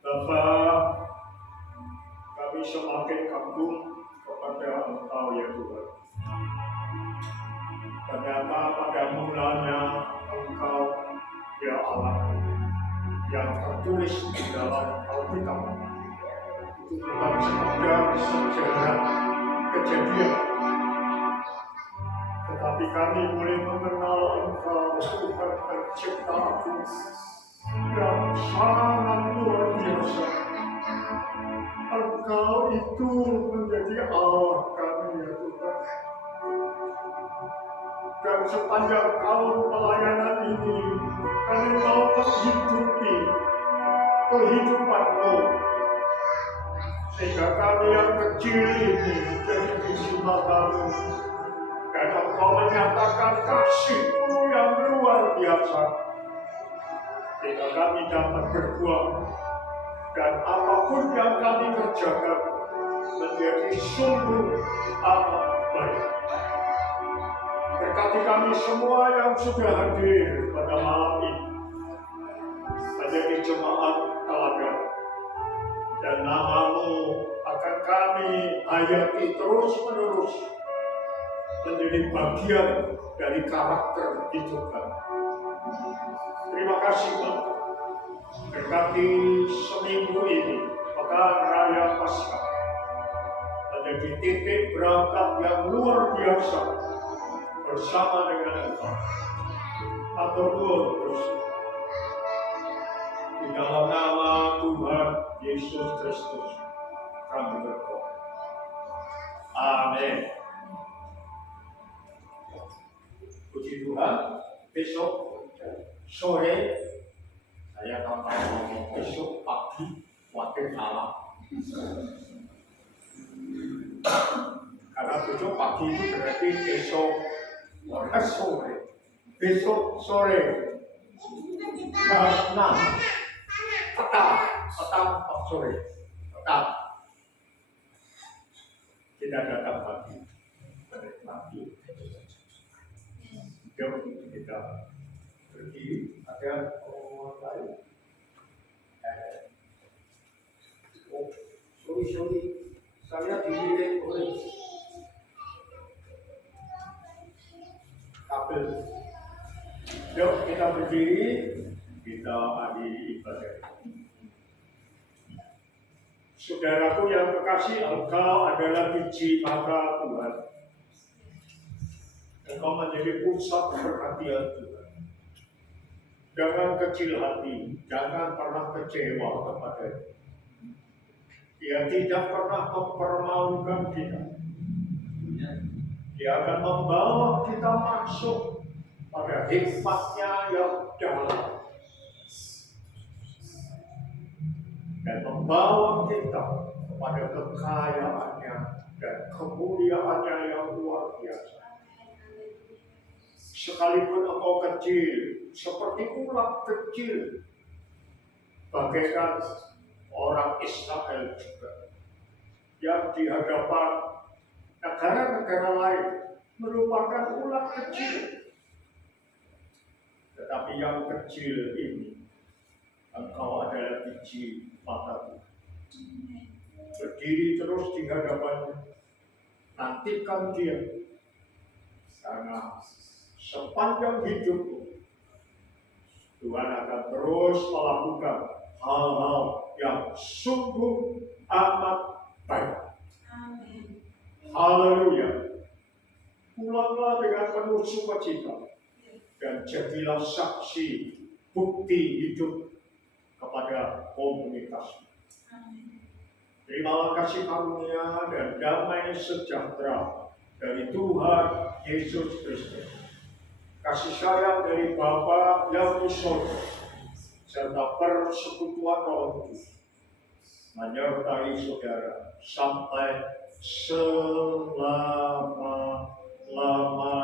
Bapak, kami semakin kagum kepada Engkau ya Tuhan. Ternyata pada mulanya Engkau ya Allah yang tertulis di dalam Alkitab itu bukan sekedar sejarah kejadian, tetapi kami boleh mengenal Engkau Tuhan pencipta agung yang sangat luar biasa. Engkau itu menjadi Allah kami ya Tuhan. Dan sepanjang tahun pelayanan ini kami mau menghidupi kehidupan-Mu, sehingga kami yang kecil ini jadi visi matamu, dan Engkau menyatakan kasih-Mu yang luar biasa, sehingga kami dapat berbuat, dan apapun yang kami kerjakan menjadi sungguh amat baik. Berkati kami semua yang sudah hadir pada malam ini menjadi jemaat teladan, dan nama-Mu akan kami hayati terus-menerus menjadi bagian dari karakter hidup kami. Terima kasih Bapak. Berkati seminggu ini pekan raya Paskah menjadi titik berangkat yang luar biasa bersama dengan Engkau. Atur nuwun Gusti. Di dalam nama Tuhan Yesus Kristus kami berdoa. Amin. Puji Tuhan. Besok sore saya akan ngomong, besok pagi wakil salah. Karena besok pagi itu berarti besok sore. Besok sore petang sore petang kita datang pagi menikmati. Yuk kita pergi. Ada orang lain? Sorry, saya dilirik oleh kabel. Yuk kita berdiri, kita akhiri ibadah. Saudaraku yang kekasih, Engkau adalah biji mata Tuhan. Engkau menjadi pusat perhatian Tuhan. Jangan kecil hati, jangan pernah kecewa kepada-Nya. Dia tidak pernah mempermalukan kita. Dia akan membawa kita masuk pada hikmat-Nya yang dalam dan membawa kita kepada kekayaan-Nya dan kemuliaan-Nya yang luar biasa. Sekalipun engkau kecil, seperti ulat kecil, bagaikan orang Israel juga, yang di hadapan negara-negara lain merupakan ulat kecil. Tetapi yang kecil ini, engkau adalah biji mata Tuhan. Berdiri terus di hadapannya, nantikan Dia, karena sepanjang hidupmu Tuhan akan terus melakukan hal-hal yang sungguh amat baik. Haleluya. Pulanglah dengan penuh sukacita dan jadilah saksi bukti hidup kepada komunitas. Terimalah kasih karunia dan damai sejahtera dari Tuhan Yesus Kristus, kasih sayang dari Bapa yang di surga, serta persekutuan Roh Kudus menyertai saudara sampai selama-lamanya.